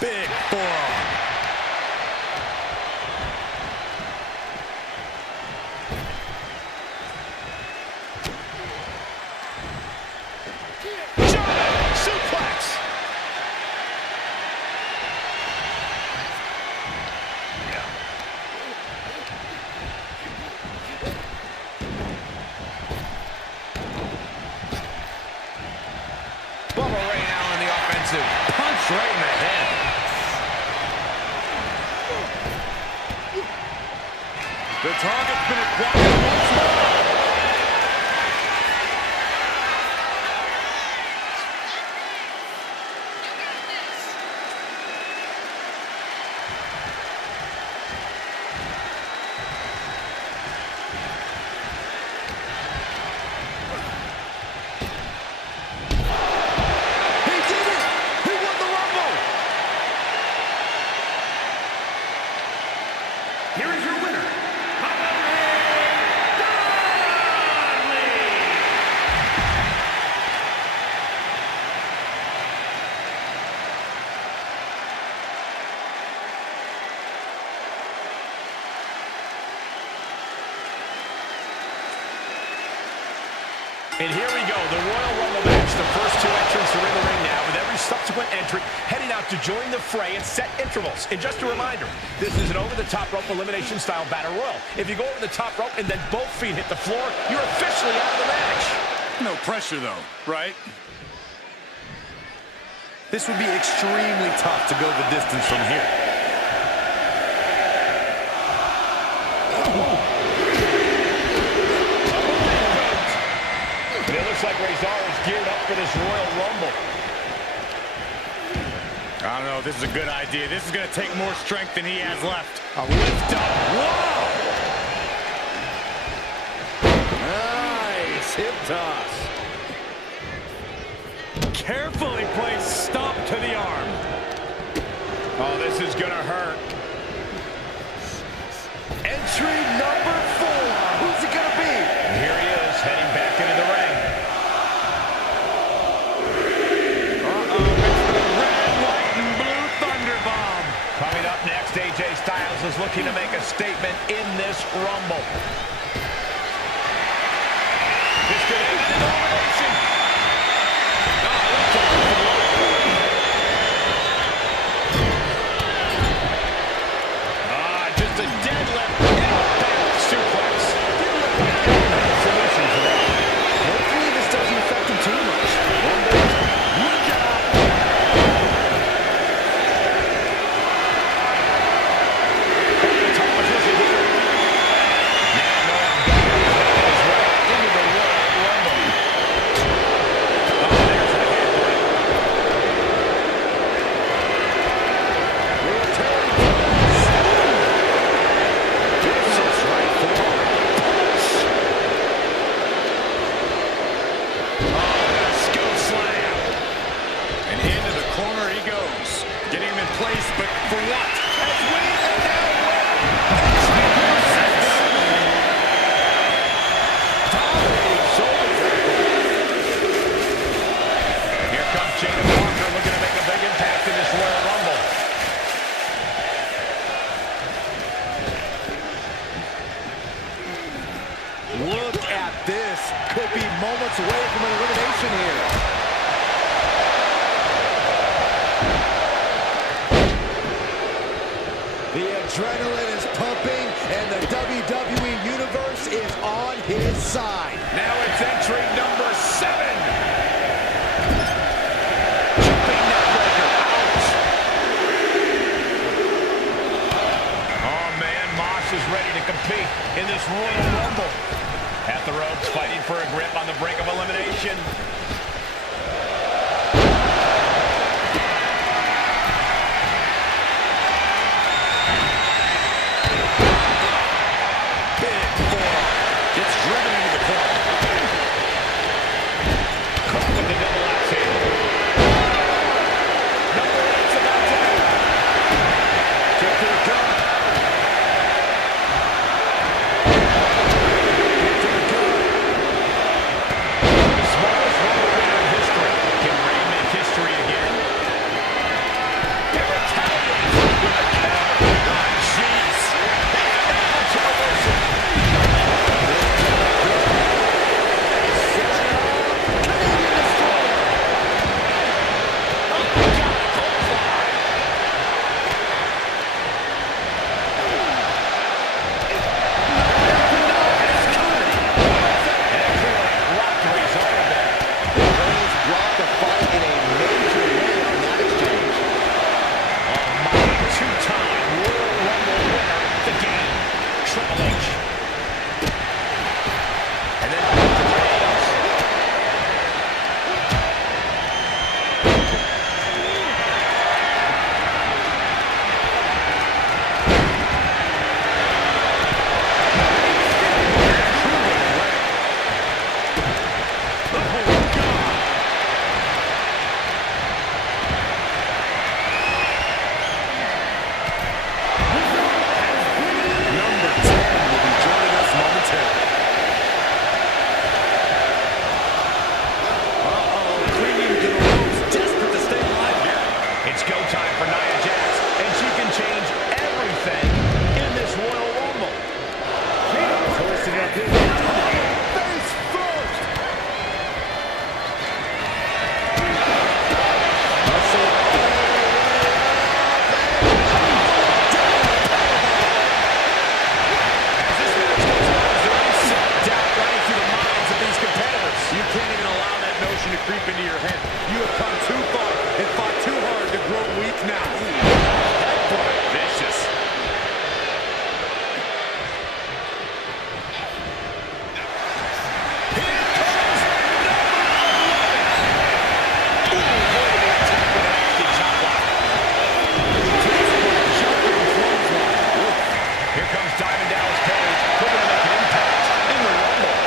Big forearm. Giant suplex. Bubba Ray now in the offensive. Punch right in the head. The target's been acquired once more. He did it! He won the Rumble! Here is your winner, Bobby Dudley. And here we go, the Royal Rumble match. The first two entrants are in the ring now, with every subsequent entrant heading out to join the fray at set intervals. And just a reminder, this is an over-the-top rope elimination style battle royal. If you go over the top rope and then both feet hit the floor, you're officially out of the match. No pressure, though, right? This would be extremely tough to go the distance from here. And it looks like Razor is geared up for this Royal Rumble. I don't know if this is a good idea. This is going to take more strength than he has left. A lift up. Whoa! Nice hip toss. Carefully placed stomp to the arm. Oh, this is gonna hurt. Entry number 4. Who's it gonna be? And here he is, heading back into the ring. Red, white, and blue thunderbomb. Coming up next, AJ Styles is looking to make a statement in this Rumble. This could end the domination. Just a deadlift. Suplex. Solution for that. Hopefully this doesn't affect him too much. One day. Look out! The top position here. Now Noam Dar is his way into the Royal Rumble. Oh, there's the handbrake. Military press. Jesus, right forearm. Skill slam. And into the corner he goes. Getting him in place, but for what? As winning and now here comes Jacob Walker looking to make a big impact in this Royal Rumble. Look at this. Could be moments away from an elimination here. The adrenaline is pumping, and the WWE Universe is on his side. Now it's entry number 7. Jumping neckbreaker. Ouch. Oh, man, Moss is ready to compete in this Royal Rumble. At the ropes, fighting for a grip on the brink of elimination. Big forearm. Gets driven into the corner. Caught with the double axe handle. Number 8's about to end. Kick to the gut. Kick to the gut. The smallest one time for Nia Jax, and she can change everything in this Royal Rumble. Twisting up his opponent. Face first. As this match goes on, is there any self-doubt running through the minds of these competitors? You can't even allow that notion to creep into your head. You have come too far and fought too hard to grow weak now. Headbutt. Vicious. Here comes Diamond Dallas Page, looking to make an impact in the Rumble.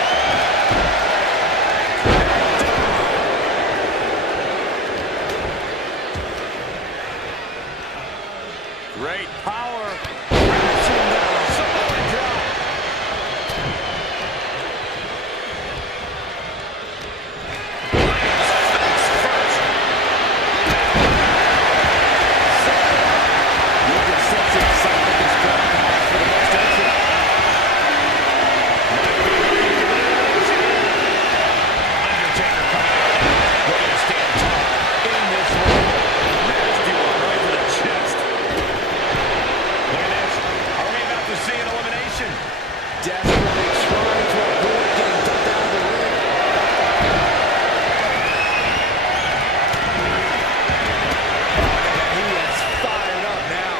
Great power. Crashing down. Solid drop. Face first. You can sense excitement is growing for the next entrant. Undertaker coming in, ready to stand tall in this Rumble. Nasty one right to the chest. Look at this. Are we about to see an elimination? Desperately trying to avoid getting dumped out of the ring. He is fired up now.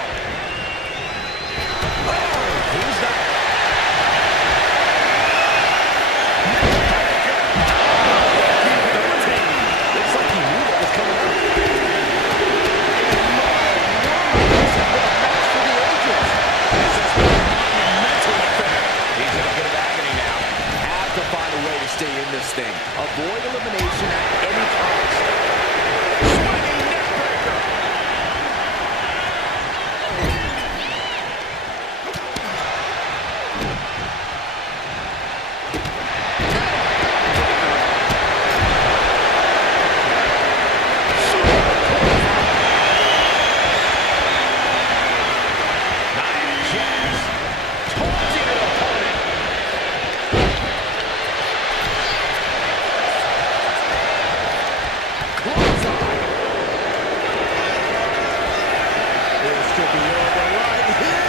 Who's that? Looks like he knew that was coming up. This has been a monumental affair. He's in a bit of agony now. Have to find a way to stay in this thing. Avoid elimination at any cost. Swinging neckbreaker. Nia Jax taunting an opponent. Clothesline. This could be over right here.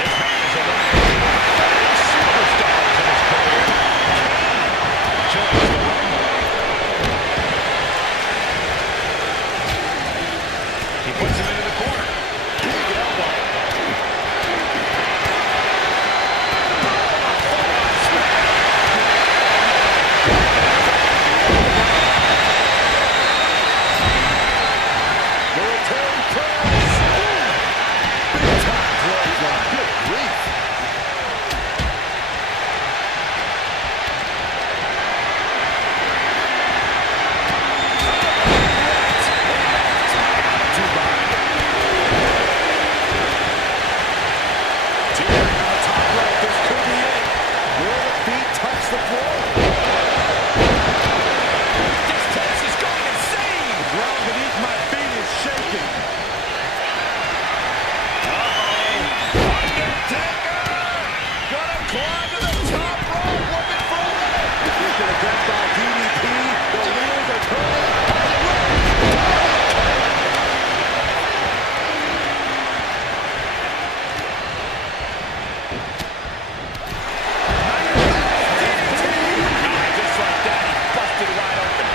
This man is eliminated 30 superstars in his career. Kane joins the Rumble. He puts him into the corner. Big elbow. Military press. Big time clothesline. Good grief. Teetering on the top rope. This could be it. Will the feet touch the floor? This place is going insane. The ground beneath my feet is shaking. Undertaker! Gonna climb to the top rope, looking for it. He's gonna grab by DDP. The wheels are turning. Just like that, he busted wide open.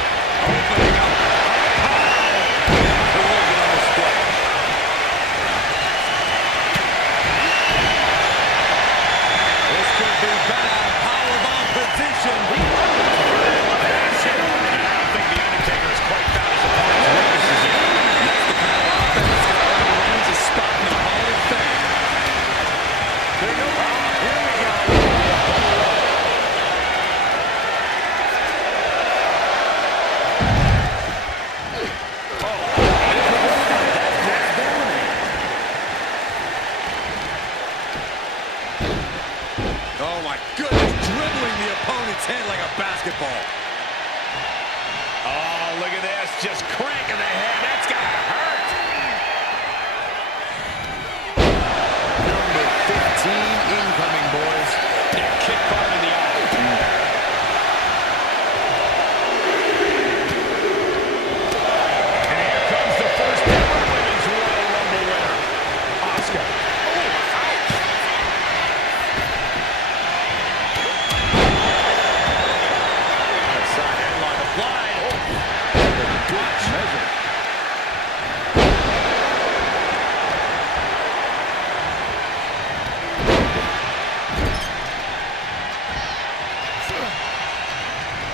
Opening up. Collision on display. This could be bad. Powerbomb position. The Undertaker. basketball. Oh, look at this. Just cranking the head. That's got to hurt. Number 15 incoming, boys. That kick caught in the eye. And here comes the first ever Women's Royal Rumble winner, Asuka. Side headlock applied. Good measure.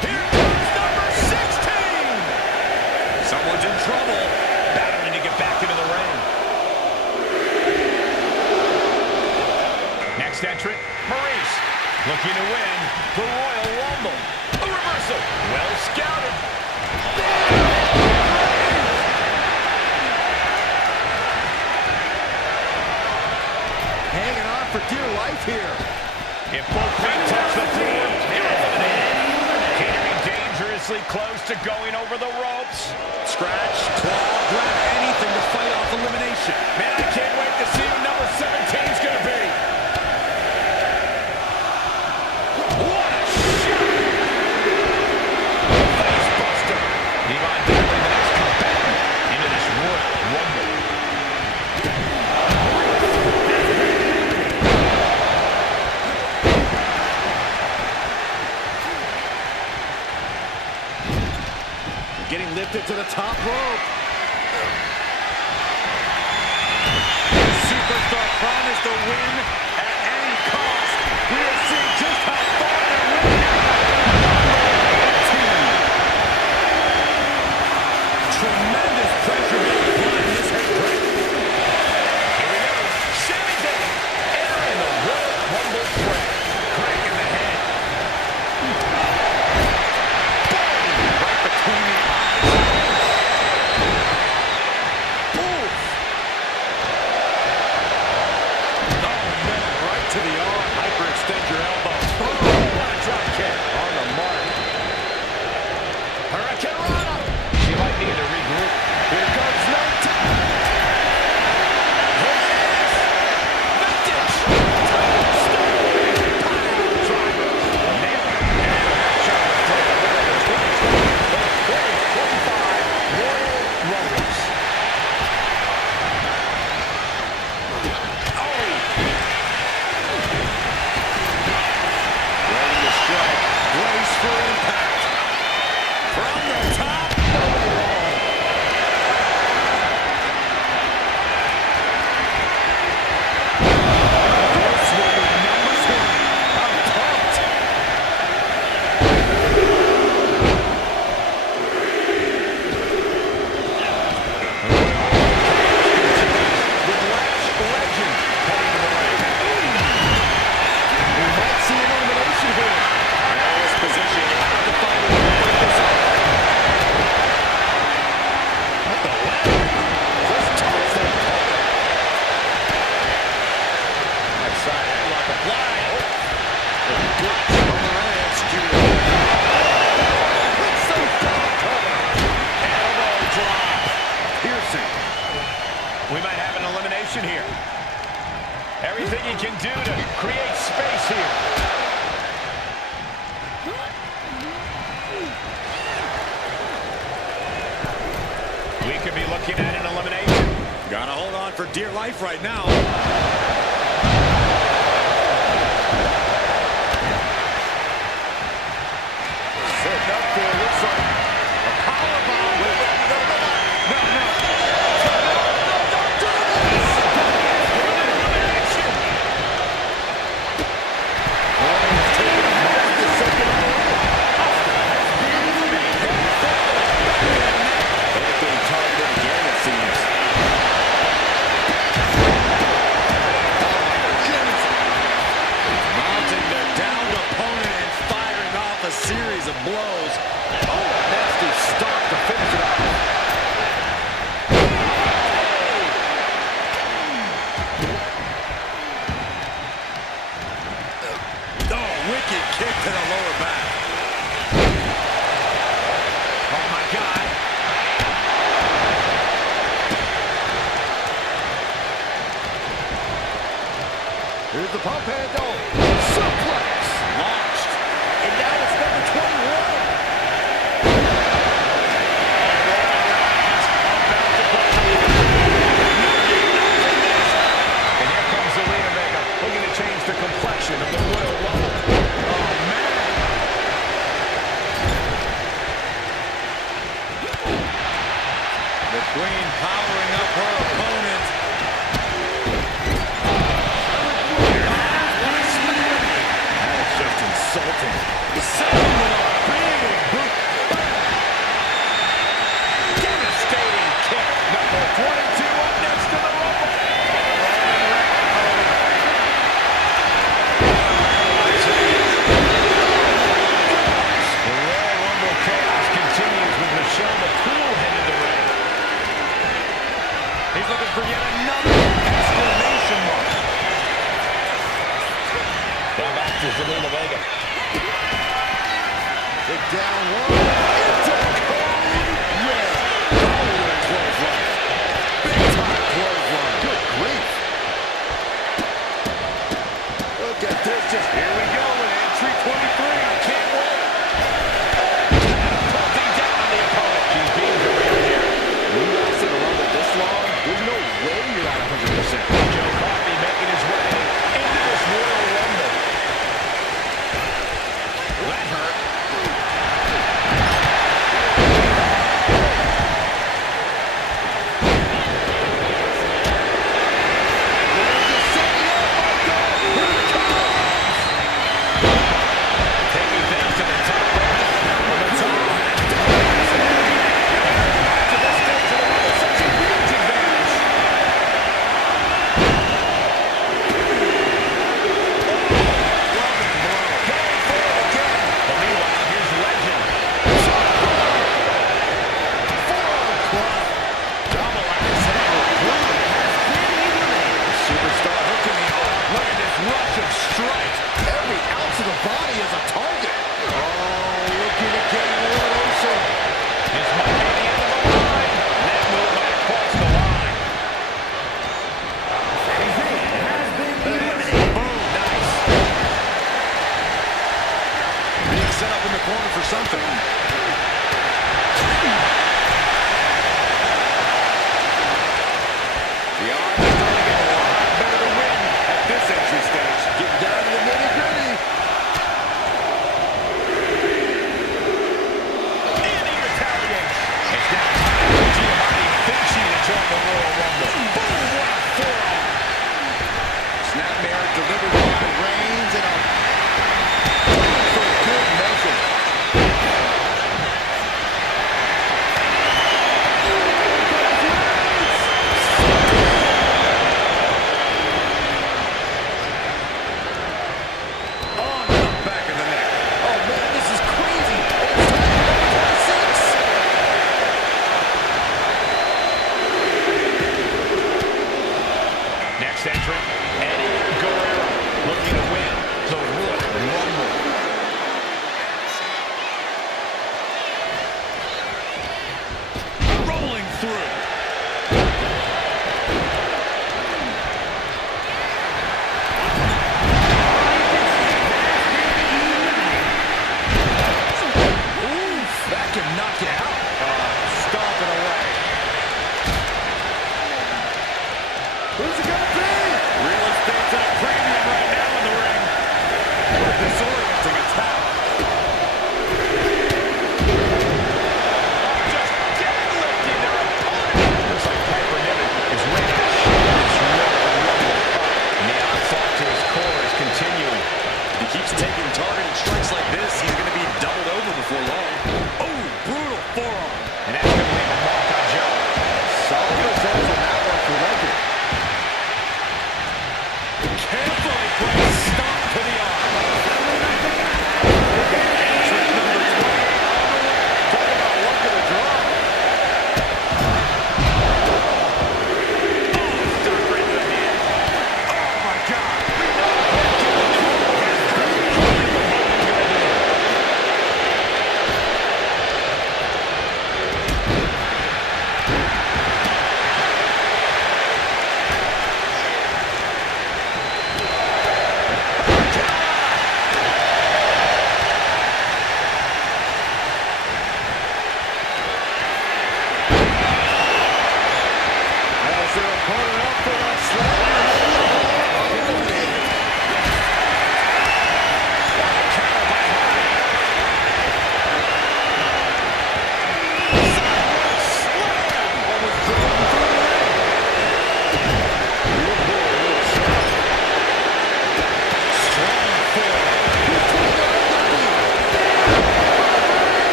Here comes number 16. Someone's in trouble, battling to get back into the ring. Next entrant, Maurice, looking to win the Royal Rumble. A reversal, well scouted. Hanging on for dear life here. If both feet touch the floor, getting dangerously close to going over the ropes. Scratch, claw, grab anything to fight off elimination. Man, I can't wait to see who number 17 is going to be. What a shot! Face buster. Devon Dudley, the next combatant into this Royal Rumble. Getting lifted to the top rope. Superstar promised to win at any cost. We are seeing just how far they're winning. Tremendous pressure being applied in this head break. Here we go. Sami Zayn entering the Royal Rumble fray. Crack in the head. Boom! Right between the eyes. Oof! Oh, man, right to the arm. Hyperextend your elbow. Oh, what a drop kick. On the mark. Hurricane Rana. She might need to regroup. Here comes no time. Vintage. Pile driver. Nailed it. Shot to the Royal 2025 Royal Rumbles. Oh! Ready to strike. Brace for impact. From the top of the wall. This will be number 20. I'm pumped. With Lash Legend heading to the ring. We might see an elimination here. In this position, you have to find a way to break this up. What the hell? Just toss that opponent. Outside headlock applied. Good turnaround executed. So elbow drop. Piercing. We might have an elimination here. Everything he can do to create space here. We could be looking at an elimination. Gotta hold on for dear life right now. Setting up for, looks like a powerbomb. No. Being targeted again, it seems. pump handle. Suplex. Launched. And now it's number 21. And here comes Zelina Vega, looking to change the complexion of the Royal Rumble. Oh, man. The Queen powering up her opponent. That's just insulting. Sending with a big boot. Devastating kick. Number 22 up next to the Rumble. The Royal Rumble chaos continues with Michelle McCool headed the ring. He's looking for yet another exclamation mark. Now back to Zelina Vega. Kick down low. Into code red. Oh, clothesline. Big time clothesline. Good grief. Look at this. Just Here we go with entry 23. I can't wait. Pulling down on the opponent. She's being derailed here. when you last in a rumble this long, there's no way you're at 100%. Joe Coffey making his way into this Royal Rumble. That hurt.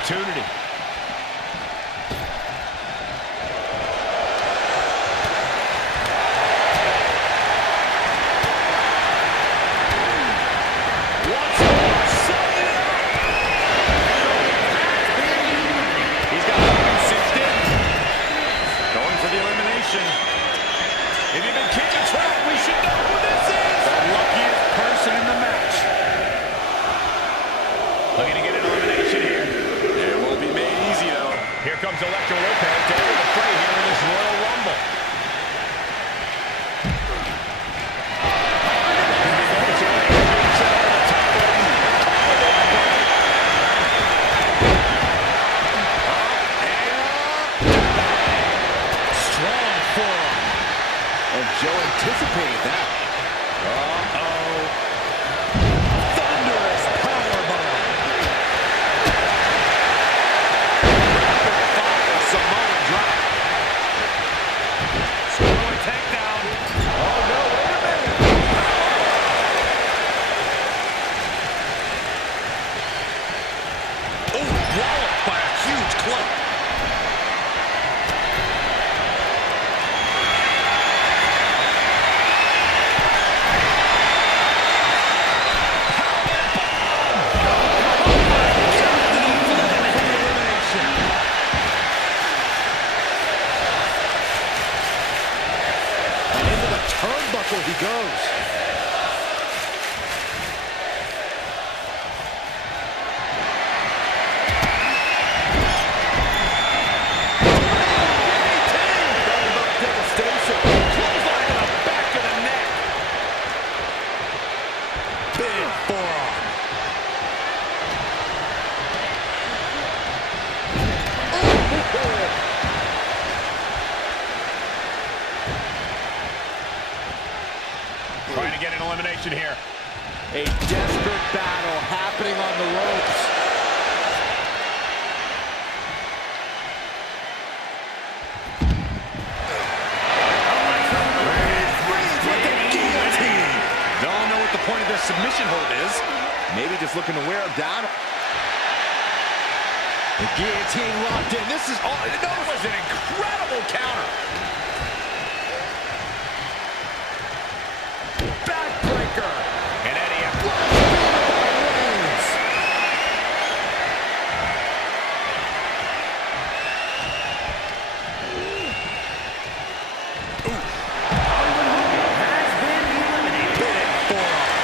opportunity. If you've been keeping track, we should know who this is. The luckiest person in the match. Looking to get an elimination here. It won't be made easy, though. Here comes Electro Lopez to enter the fray here in this Royal Rumble. Joe anticipated that. Uh-oh. Thunderous powerbomb. Rapid-fire Samoan drop. Samoan takedown. Oh, no, wait a minute. Oh, walloped by a huge club. Turnbuckle he goes. Devastation. Clothesline to the back of the neck. Big forearm. Trying to get an elimination here. A desperate battle happening on the ropes. Reigns with the guillotine. Don't know what the point of this submission hold is. Maybe just looking to wear him down. The guillotine locked in. This is all. That was an incredible counter. Backbreaker. And Eddie Reigns. Has been eliminated. big forearm.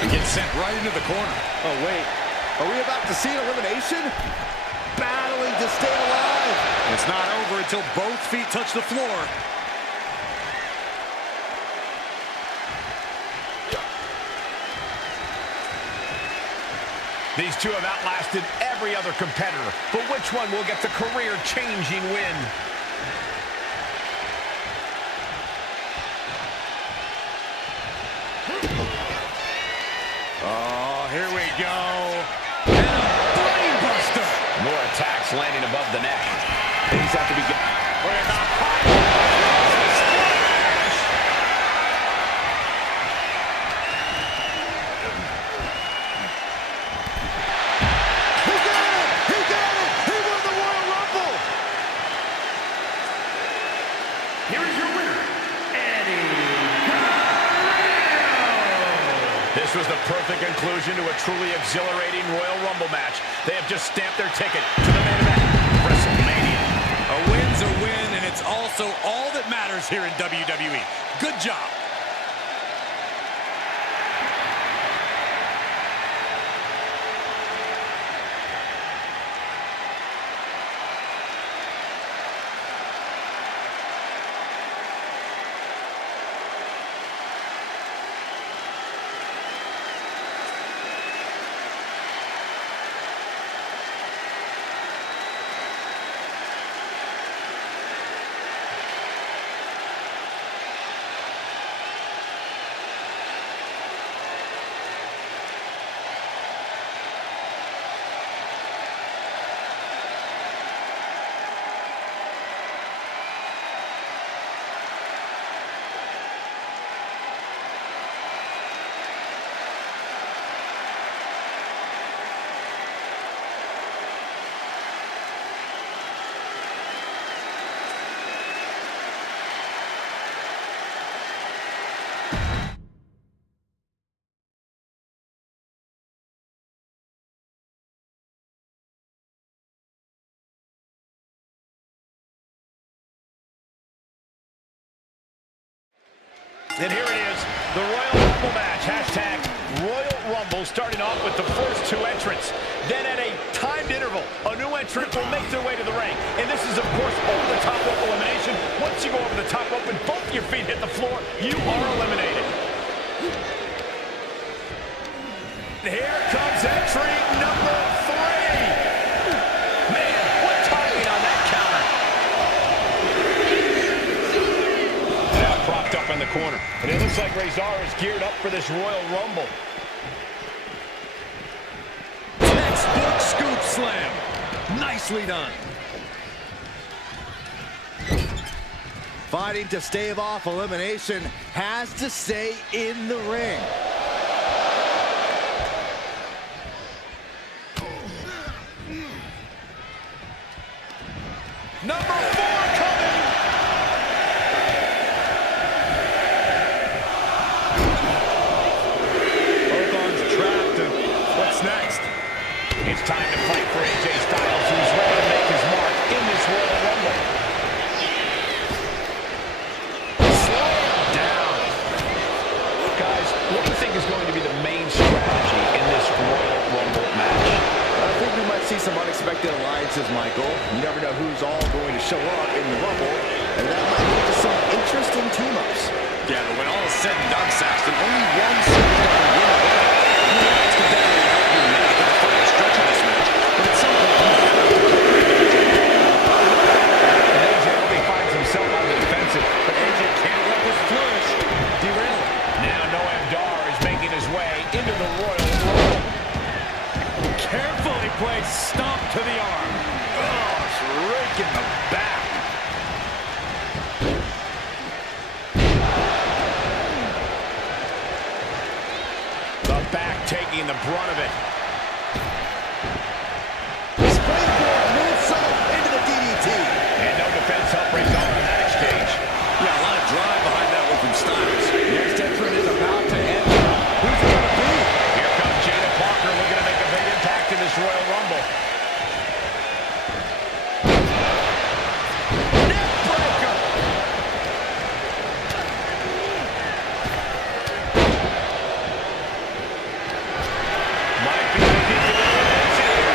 And gets sent right into the corner. Oh, wait. Are we about to see an elimination? Battling to stay alive. It's not over until both feet touch the floor. These two have outlasted every other competitor, but which one will get the career-changing win? Oh, here we go. And a brainbuster. More attacks landing above the neck. Things have to be good. Here is your winner, Eddie. This was the perfect conclusion to a truly exhilarating Royal Rumble match. They have just stamped their ticket to the main event of WrestleMania. A win's a win, and it's also all that matters here in WWE. Good job. And here it is, the Royal Rumble match. Hashtag Royal Rumble, starting off with the first two entrants. Then at a timed interval, a new entrant will make their way to the ring. And this is, of course, over the top rope elimination. Once you go over the top rope and both your feet hit the floor, you are eliminated. Here comes entry number 3. Man, what timing on that counter. Now propped up in the corner. And it looks like Razor is geared up for this Royal Rumble. Textbook scoop slam. Nicely done. Fighting to stave off elimination, has to stay in the ring. Number 4 coming. Both arms trapped. And what's next? It's time to fight for AJ Styles, who's ready to make his mark in this Royal Rumble. Slam down. Guys, what do you think is going to be the main strategy in this Royal Rumble match? I think we might see some unexpected alliances, Michael. You never know who's all going to show up in the Rumble, and that might lead to some interesting team-ups. Yeah, but when all is said and done, Saxton, only one superstar can win a Rumble. That's the definitely help you make the final stretch of this match. But at some point, you have to AJ only finds himself on the defensive, but AJ can't let this flourish. Derail. Now Noam Dar is making his way into the Royal Rumble. Carefully placed stomp to the arm. Oh, it's raking the back. The back taking the brunt of it. Springboard moonsault into the DDT. And no defense help Razor in that exchange. Yeah, a lot of drive behind that one from Styles. Next entrant is about to enter. Who's it going to be? Here comes Jada Parker looking to make a big impact in this Royal Rumble. Neckbreaker! Might be looking to the finish here.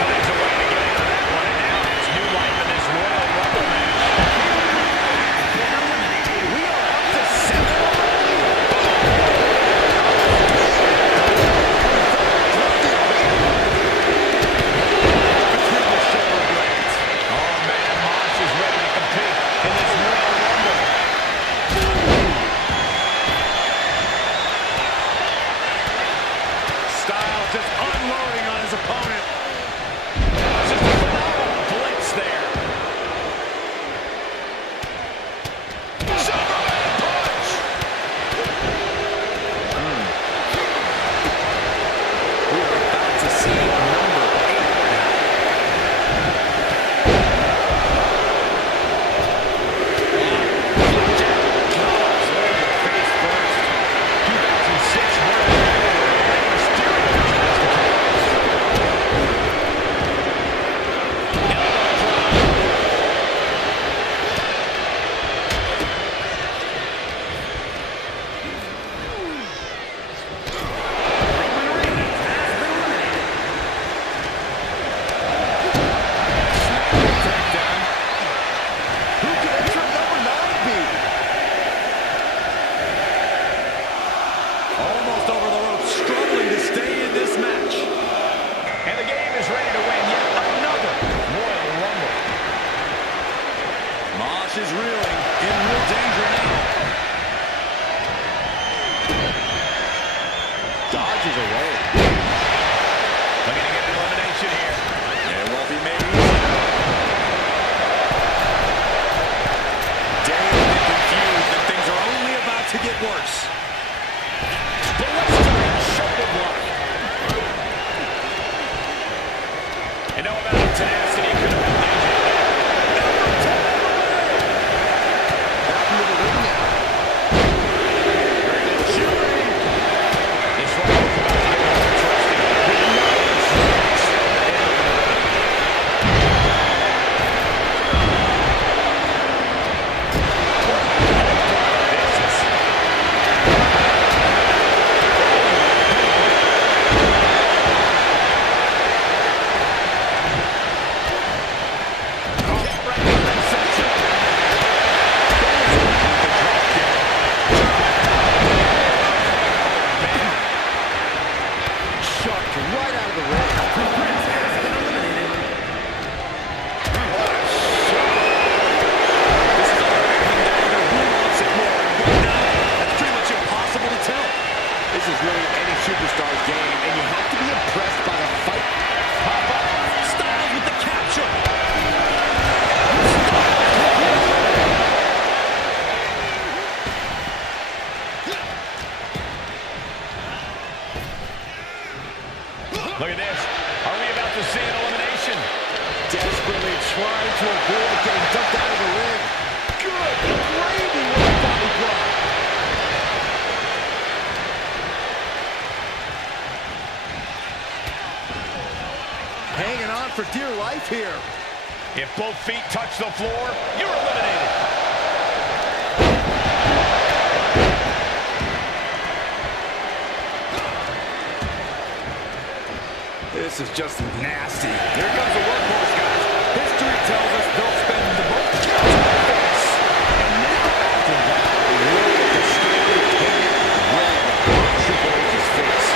Finds a way to get out of that one, and now it's new life in this Royal Rumble match. We are up to 7. Oh man, Mox is ready to compete in this Royal Rumble. Styles just unloading on his opponent. Just a phenomenal blitz there. Superman punch! We are about to see number 8 now. Face first. 2006 Royal Rumble where Rey Mysterio tries to count. Elbow drop. Takedown. Who could entrant number 9 be? Almost over the rope, struggling to stay in this match. And the game is ready to win yet another Royal Rumble. Mosh is reeling, in real danger now. Dodges away. Looking to get an elimination here. It won't be made easy. Dazed and confused, and things are only about to get worse. Blistering shoulder block. And no amount of tenacity could have been AJ there. Number 10 in the ring. Back into the ring now. Chewing. This Rumble is about to get more interesting. With no insurance entering the ring. Vicious. to avoid getting dumped out of the ring. Good gravy with a body block. Hanging on for dear life here. If both feet touch the floor, you're eliminated. This is just nasty. Here comes the workhorse, guys. History tells us they'll spend the most counts on the face. And now after that, look at the story right on Triple H's face.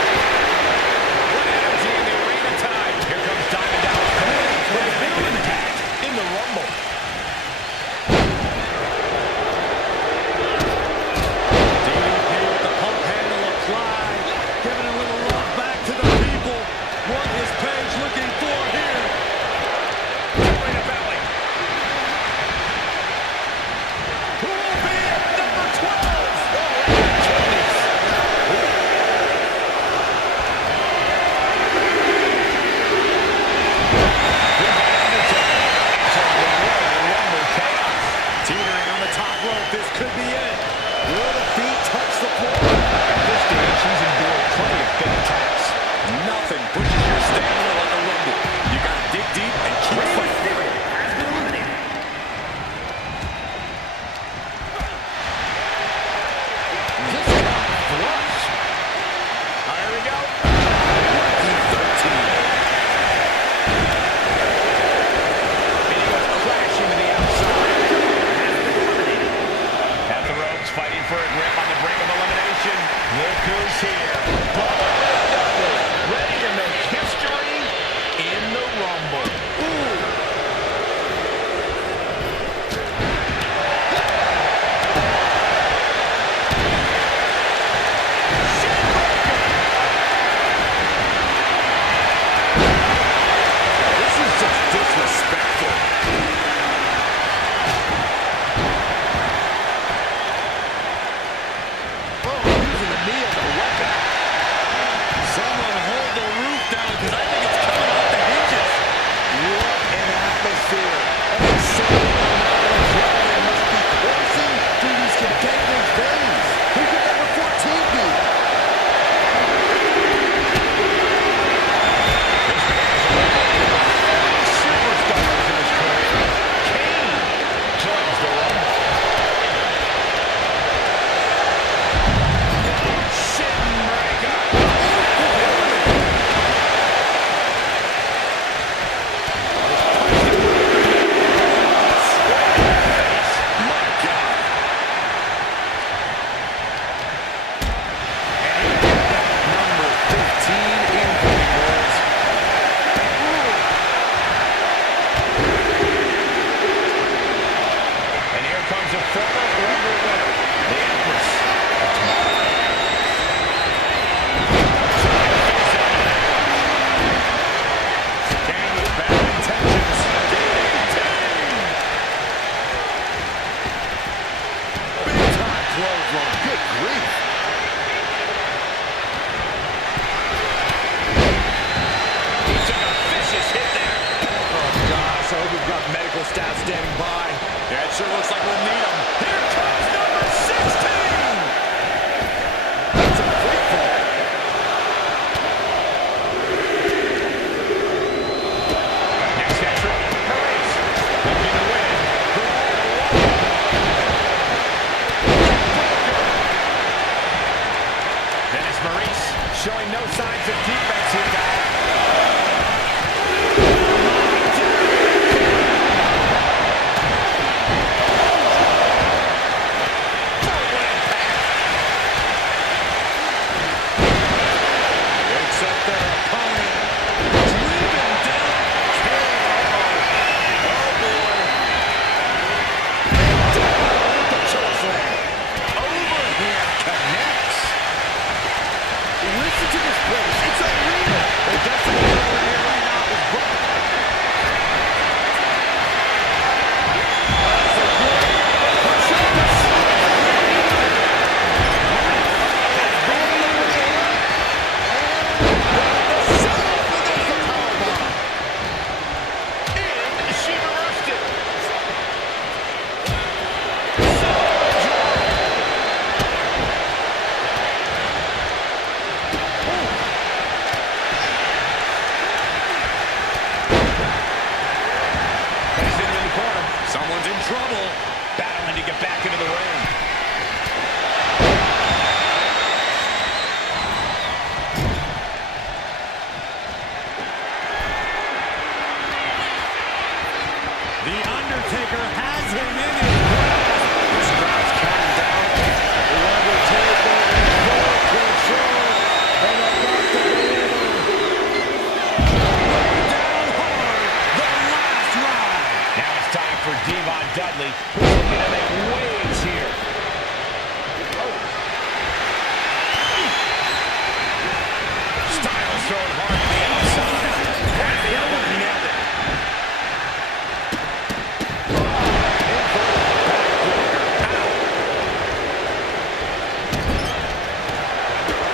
What energy in the arena tonight. Here comes Diamond Dallas Page, ready to make an impact in the Rumble. DDP with the pump handle applied, giving a little love back to the people. What is Page looking for here? Belly to belly. Who will be at number 12? Oh, goodness. Teetering on the top rope, this could be it. Will the feet touch the floor? At this stage, she's endured plenty of big attacks. Nothing pushes your stamina like a rumble. You gotta dig deep and keep fighting. Has been eliminated. This guy flush. Here we go. Lucky 13. And he goes crashing to the outside. At the ropes, fighting for a grip on the brink of elimination. Look who's here. Bubba Dudley, ready to make history in the Rumble. Ooh. This is just disrespectful. Oh, using the knee as a weapon. Someone hold the roof down, because I think it's coming off the hinges. What an atmosphere. An insane amount of adrenaline must be coursing through these competitors' veins. Who could number 14 be? Superstars in his career. Kane joins the Rumble. Shin breaker. My God. Number 15 incoming, boys. And here comes a former Rumble winner, the Empress. Kane with bad intentions. Big time clothesline. Good grief. He took a vicious hit there. Oh, gosh. I hope we've got medical staff standing by. Yeah, it sure looks like we'll need him. Here comes number 16. That's a free fall. Next entry, Maurice. Looking to win. Dennis Maurice showing no signs of defense here, guys. trouble. Battling to get back into the ring. The Undertaker has him in his grasp. This crowd's counting down. The Undertaker in full control. And about to deliver. Down hard. The last ride. Now it's time for Devon Dudley, who's looking to make waves here. Styles throwing hard to the outside. And the elbow nailed it.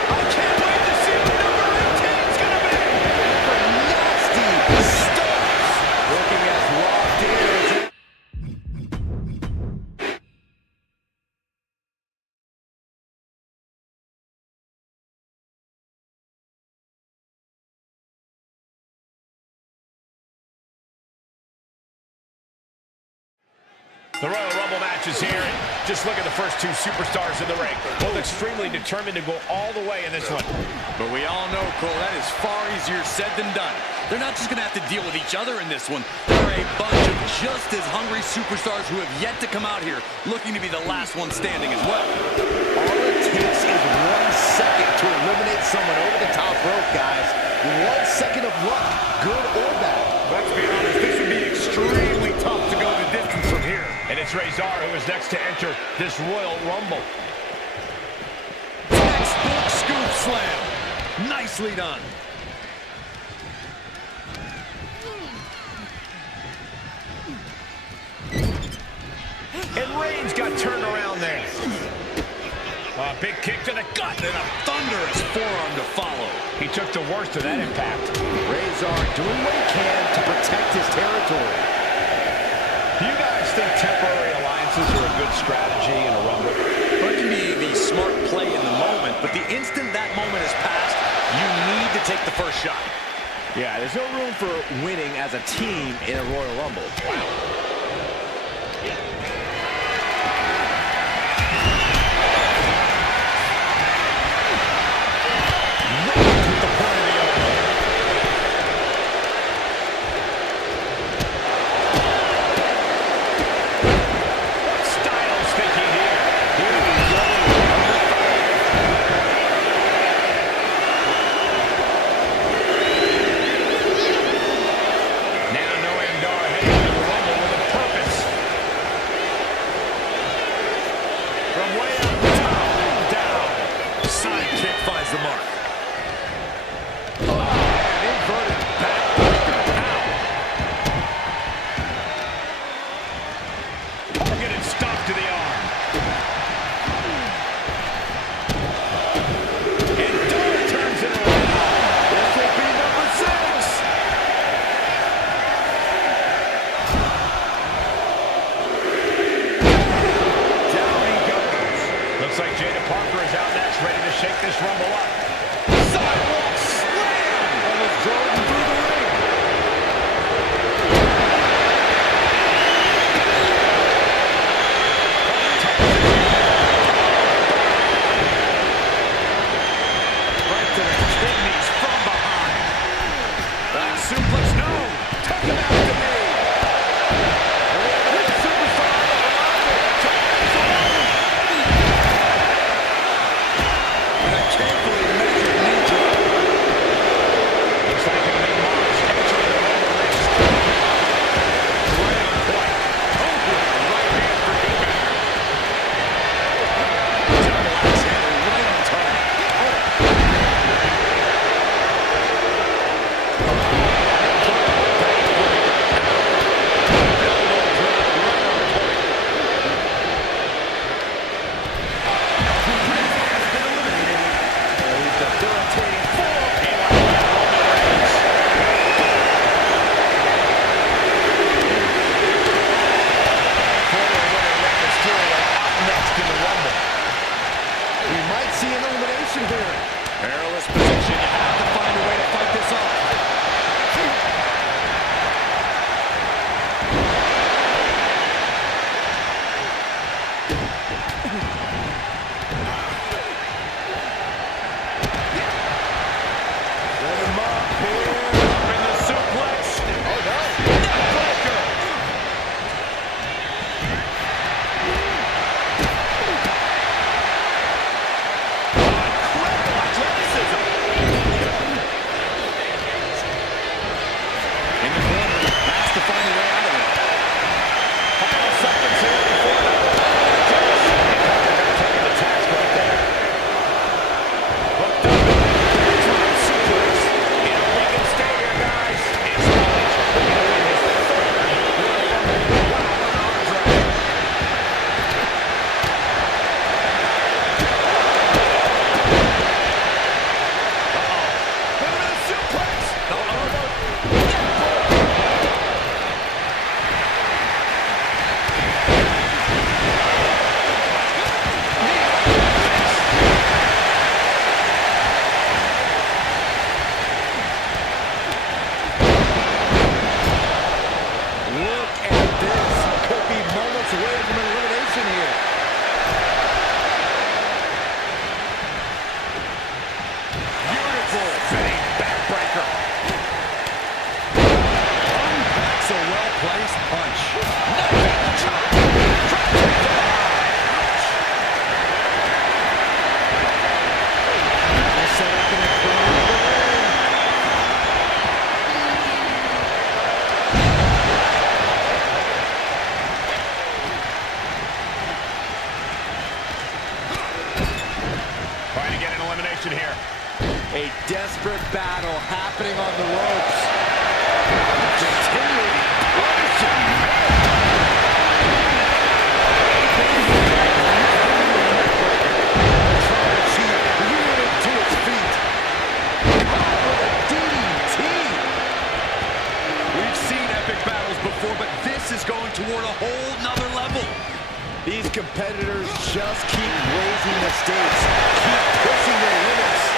I can't wait to see what number 18's gonna be. Nasty stuff. Looking as locked in as The Royal Rumble match is here. Just look at the first two superstars in the ring. Both extremely determined to go all the way in this one. But we all know, Cole, that is far easier said than done. They're not just going to have to deal with each other in this one. There are a bunch of just as hungry superstars who have yet to come out here looking to be the last one standing as well. All it takes is 1 second to eliminate someone over the top rope, guys. 1 second of luck, good or bad. Let's be honest, this would be extremely tough to go the distance from here. And it's Razor who is next to enter this Royal Rumble. Textbook scoop slam. Nicely done. And Reigns got turned around there. A big kick to the gut and a Thunderous forearm to follow. He took the worst of that impact. Razor doing what he can to protect his territory. Do you guys think temporary alliances are a good strategy in a Rumble? Well, it can be the smart play in the moment, but the instant that moment has passed, you need to take the first shot. Yeah, there's no room for winning as a team in a Royal Rumble. Wow. Can't believe A desperate battle happening on the ropes. Continuing but this is going toward a whole nother level. These competitors just keep raising the stakes, keep pushing their limits.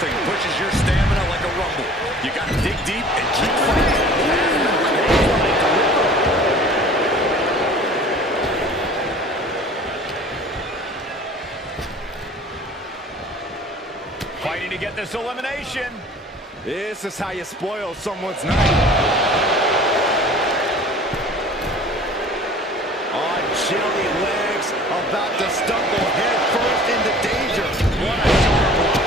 Pushes your stamina like a rumble. You got to dig deep and keep fighting. Fighting to get this elimination. This is how you spoil someone's night. On jelly legs, about to stumble head first into danger. What a shoulder block.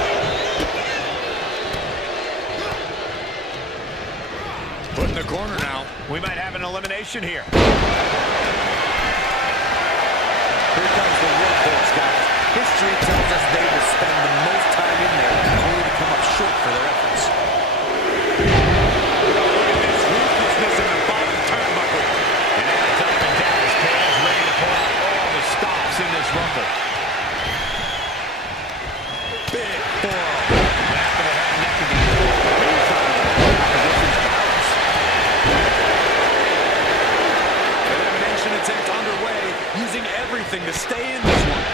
Put in the corner now. We might have an elimination here. Here comes the workhorse, guys. History tells us they will spend the most time in there only to come up short for their efforts. Look at this ruthlessness in the bottom turnbuckle. And now it's up and down his tails, ready to pull out all the stops in this rumble. Big forearm. Back of the head and neck again. He's trying to get the opposition's balance. Elimination attempt underway, using everything to stay in this one.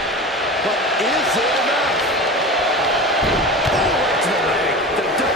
But is it enough? Oh, right to the leg. The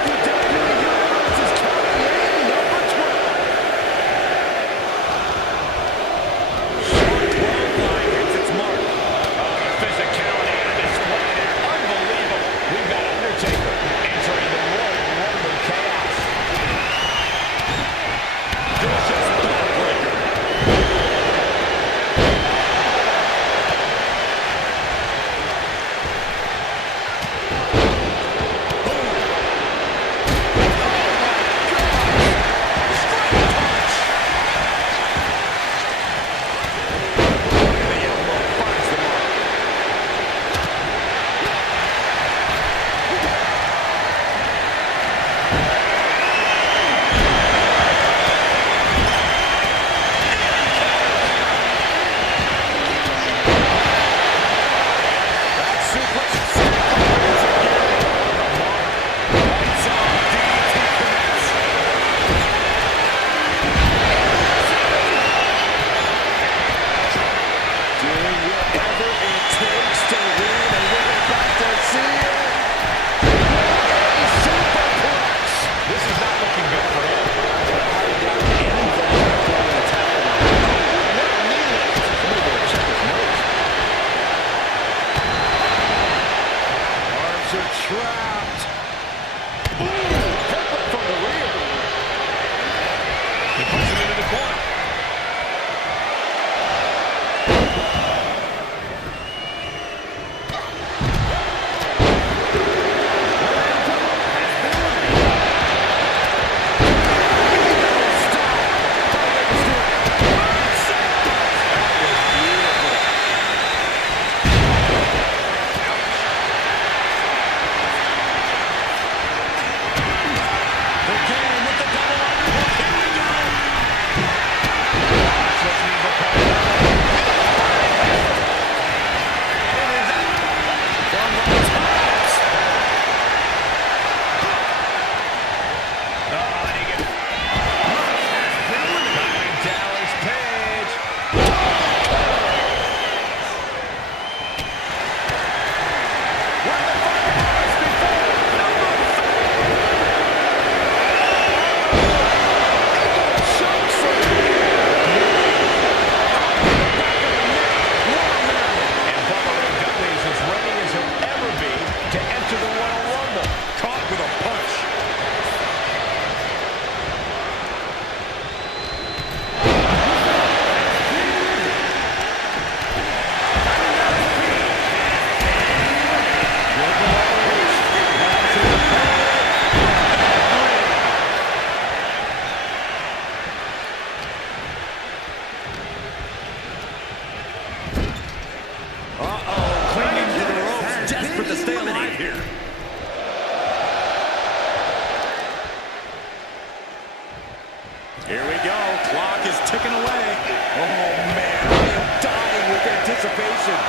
ticking away. Oh, man, I am dying with anticipation.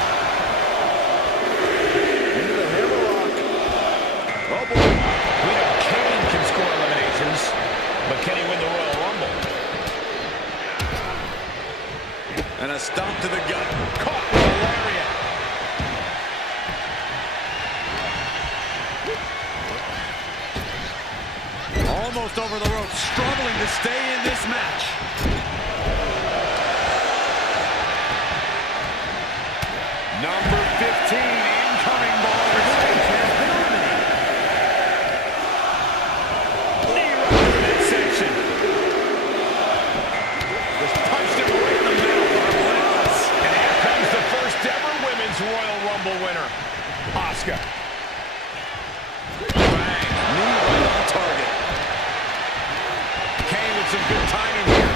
Into the hammerlock. Oh, boy. We know Kane can score eliminations, but can he win the Royal Rumble? And a stomp to the gut. Caught with a lariat. Almost over the rope, struggling to stay in this match. Number 15, incoming ball. Knee right to the midsection. Just punched him right in the mouth. Relentless. And here comes the first ever Women's Royal Rumble winner, Asuka. Bang. Knee right on target. Kane with some good timing here.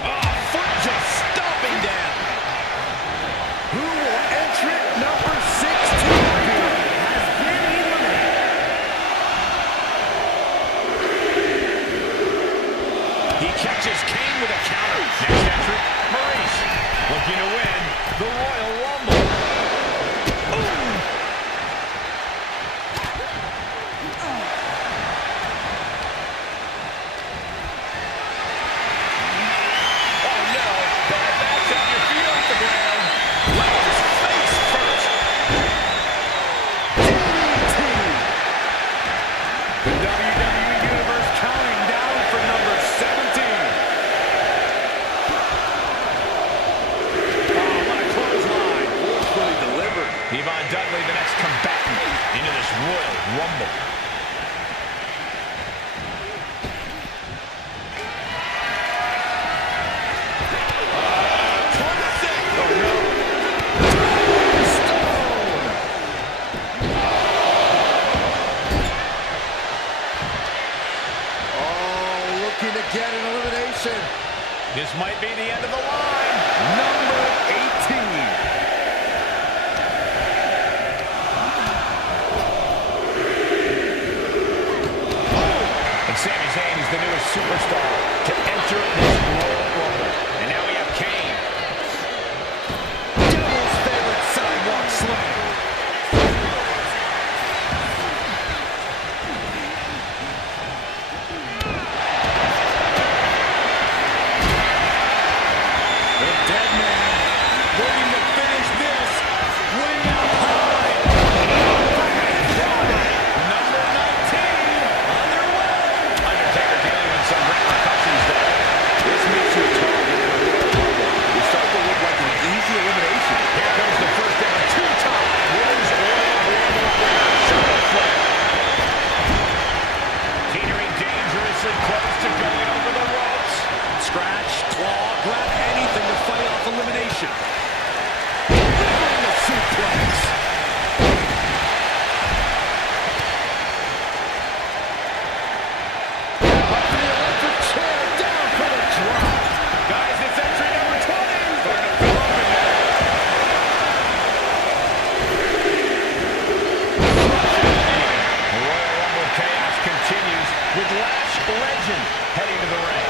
Oh, foot just stomping down. Who will entrant number 16 be? Has been eliminated. He catches Kane with a counter. Next entrant, Maurice, looking to win the Royal Rumble. Ooh. Oh no, bad match up your feet off the ground. Lands face first. DDT. The WWE Universe counting down for number 17. Oh, what a clothesline. Forcefully delivered. Yvonne Dudley, the next combatant into this Royal Rumble. Classic. Oh no. Stone. Oh, looking to get an elimination. This might be the end of the line. Number 18. And Sami Zayn is the newest superstar to enter this Royal Rumble. And now we have Kane. Devil's favorite sidewalk slam. The dead man looking to finish this. Way up high. Number 19 on their way. Undertaker dealing with some repercussions there. This makes you target in a Royal Rumble. You start to look like an easy elimination. Here comes the first ever two-time Women's Royal Rumble winner, Charlotte Flair. Teetering dangerously close to going over the ropes. Scratch, claw, grab anything to fight off elimination. Delivering the suplex. Up to the electric chair, down for the drop. Guys, it's entry number 20. Starting to fill up in there. The Royal Rumble chaos continues with Lash Legend heading to the ring.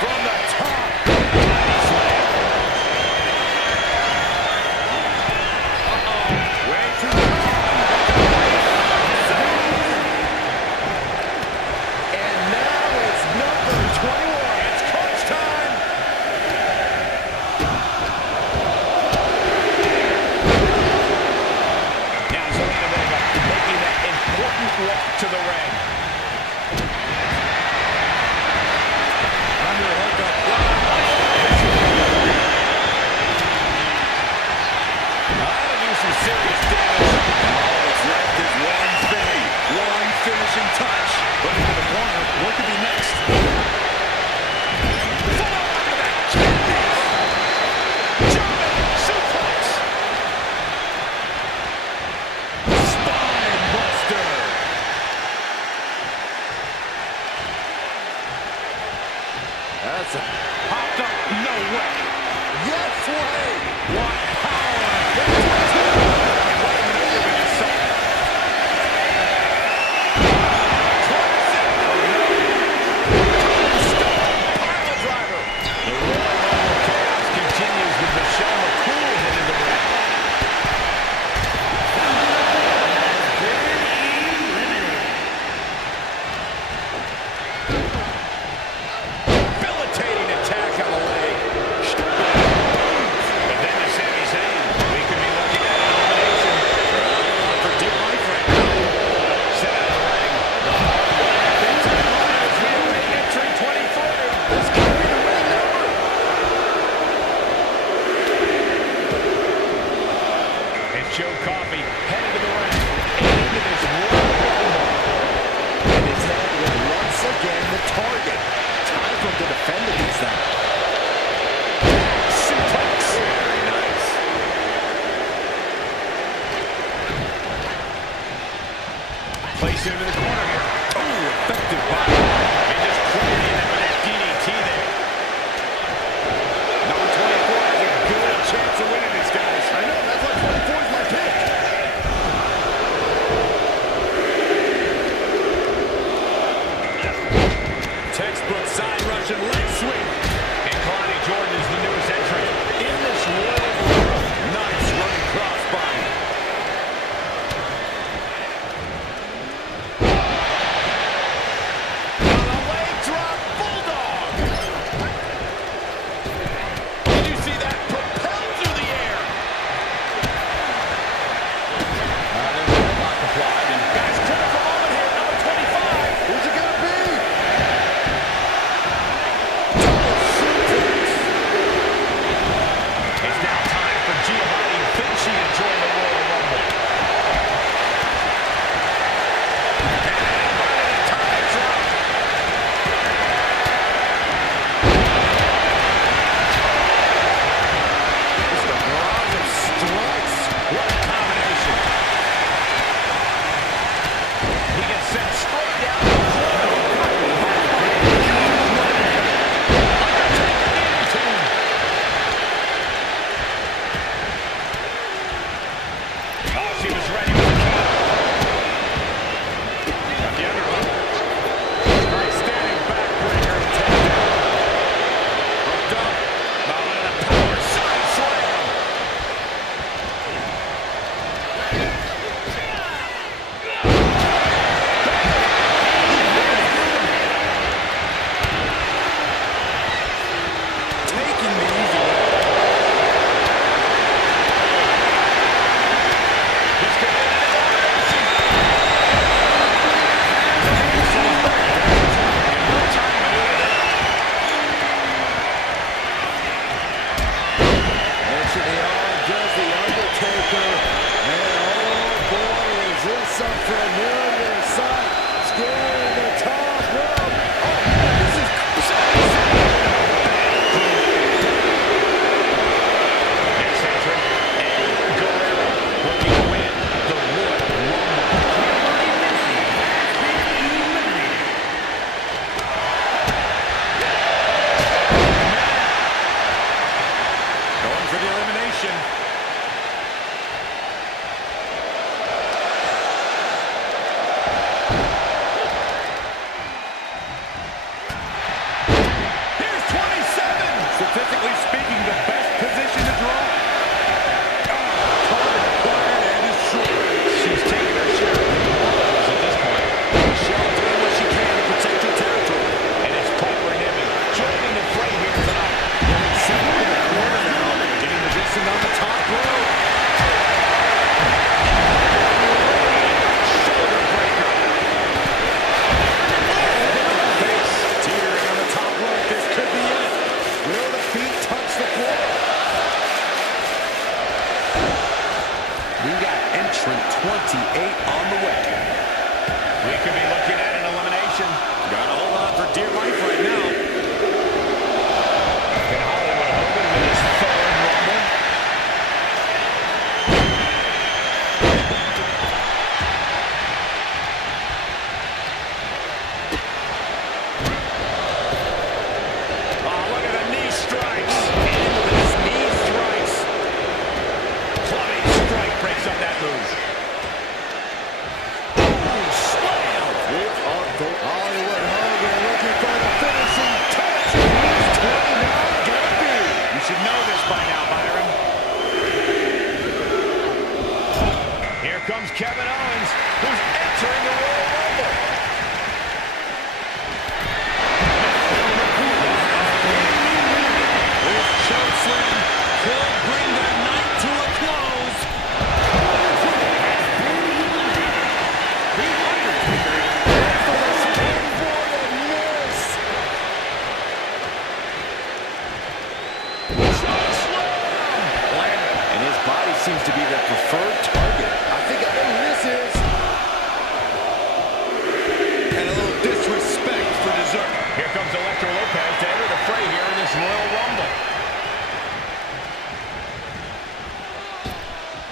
From the top, body slam. Way too And now it's number 21. It's crunch time. Now Zelina Vega making that important walk to the ring. Under hookup. That'll do some serious damage. All that's left is one thing, one finishing touch. But into the corner, what could be next? Spine buster. That's a Popped up. No way. Yes way. What power. And what a maneuver we just saw. Classic. Oh, no. Tombstone pile driver. The Royal Rumble chaos continues with Michelle McCool headed to the ring. Debilitating attack on the leg. But then to Sami Zayn, we could be looking at an elimination for dear life right now. Set out of the ring. Big time on as we await entry 23. This could be the winning number. It's Joe Coffey headed to the ring. Into this Royal Rumble. And his head was once again the target. Time for him to defend against that. Suplex. Very nice. Place him in the corner here. Oh, effective body. And just crediting him with that DDT there. Number 24 has a good chance of winning this, guys. I know, that's why 24 is my pick. Textbook side Russian leg sweep. And Kalani Jordan is the newest entrant in this Royal Rumble. Nice running crossbody. On a leg drop bulldog. Did you see that? Propelled through the air. There's a headlock applied. And guys, critical moment here. Number 25. Who's it gonna be?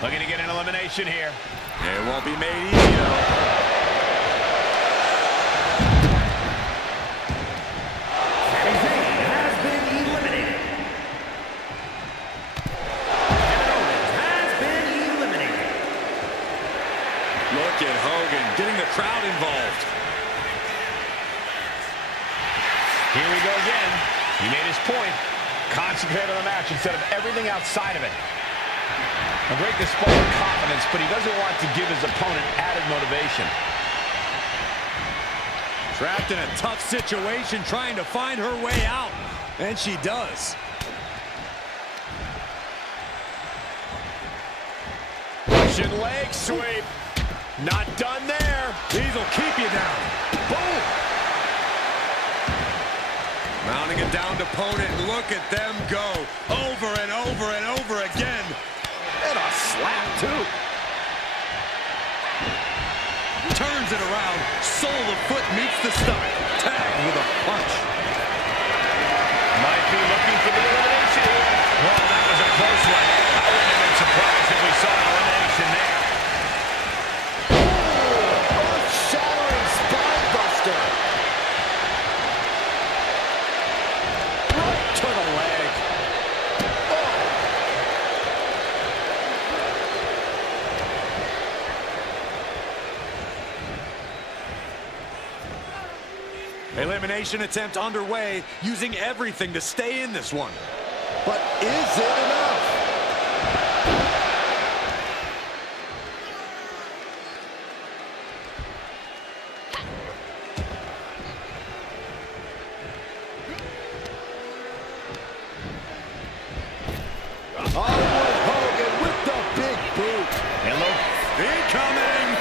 Looking to get an elimination here. It won't be made easy, though. Sami Zayn has been eliminated. Kevin Owens has been eliminated. Look at Hogan getting the crowd involved. Here we go again. He made his point. Concentrate on the match instead of everything outside of it. A great display of confidence, but he doesn't want to give his opponent added motivation. Trapped in a tough situation, trying to find her way out. And she does. Russian leg sweep. Not done there. These will keep you down. Boom. Mounting a downed opponent, and look at them go. Over and over and over again. And a slap, too. Turns it around. Sole of the foot meets the stomach. Tagged with a punch. Might be looking for the elimination here. Well, that was a close one. I wouldn't have been surprised if we saw an elimination there. Earth-shattering spine buster. Right to the leg. Elimination attempt underway, using everything to stay in this one. But is it enough? Onward Hogan with the big boot. And look, Incoming!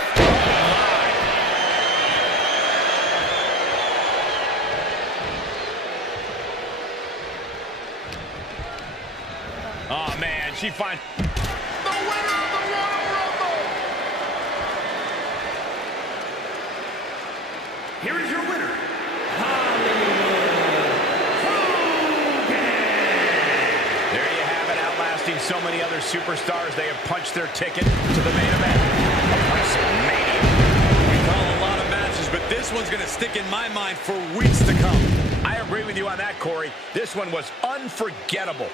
oh man, she finds The winner of the Royal Rumble. Here is your winner, Hollywood Hogan. There you have it, outlasting so many other superstars. They have punched their ticket to the main event of WrestleMania. We call a lot of matches, but this one's going to stick in my mind for weeks to come. I agree with you on that, Corey. This one was unforgettable.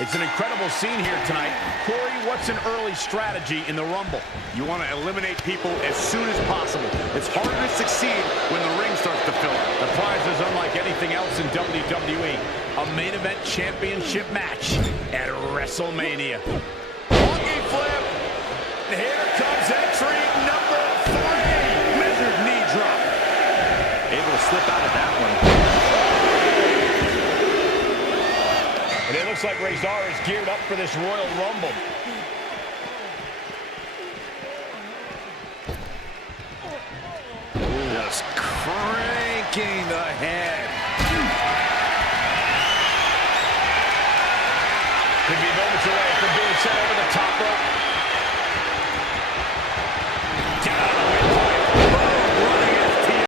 It's an incredible scene here tonight. Corey, what's an early strategy in the Rumble? You want to eliminate people as soon as possible. It's harder to succeed when the ring starts to fill up. The prize is unlike anything else in WWE. A main event championship match at WrestleMania. Monkey flip. Here comes entry number 3. Measured knee drop. Able to slip out of that one. And it looks like Razor is geared up for this Royal Rumble. Just cranking the head.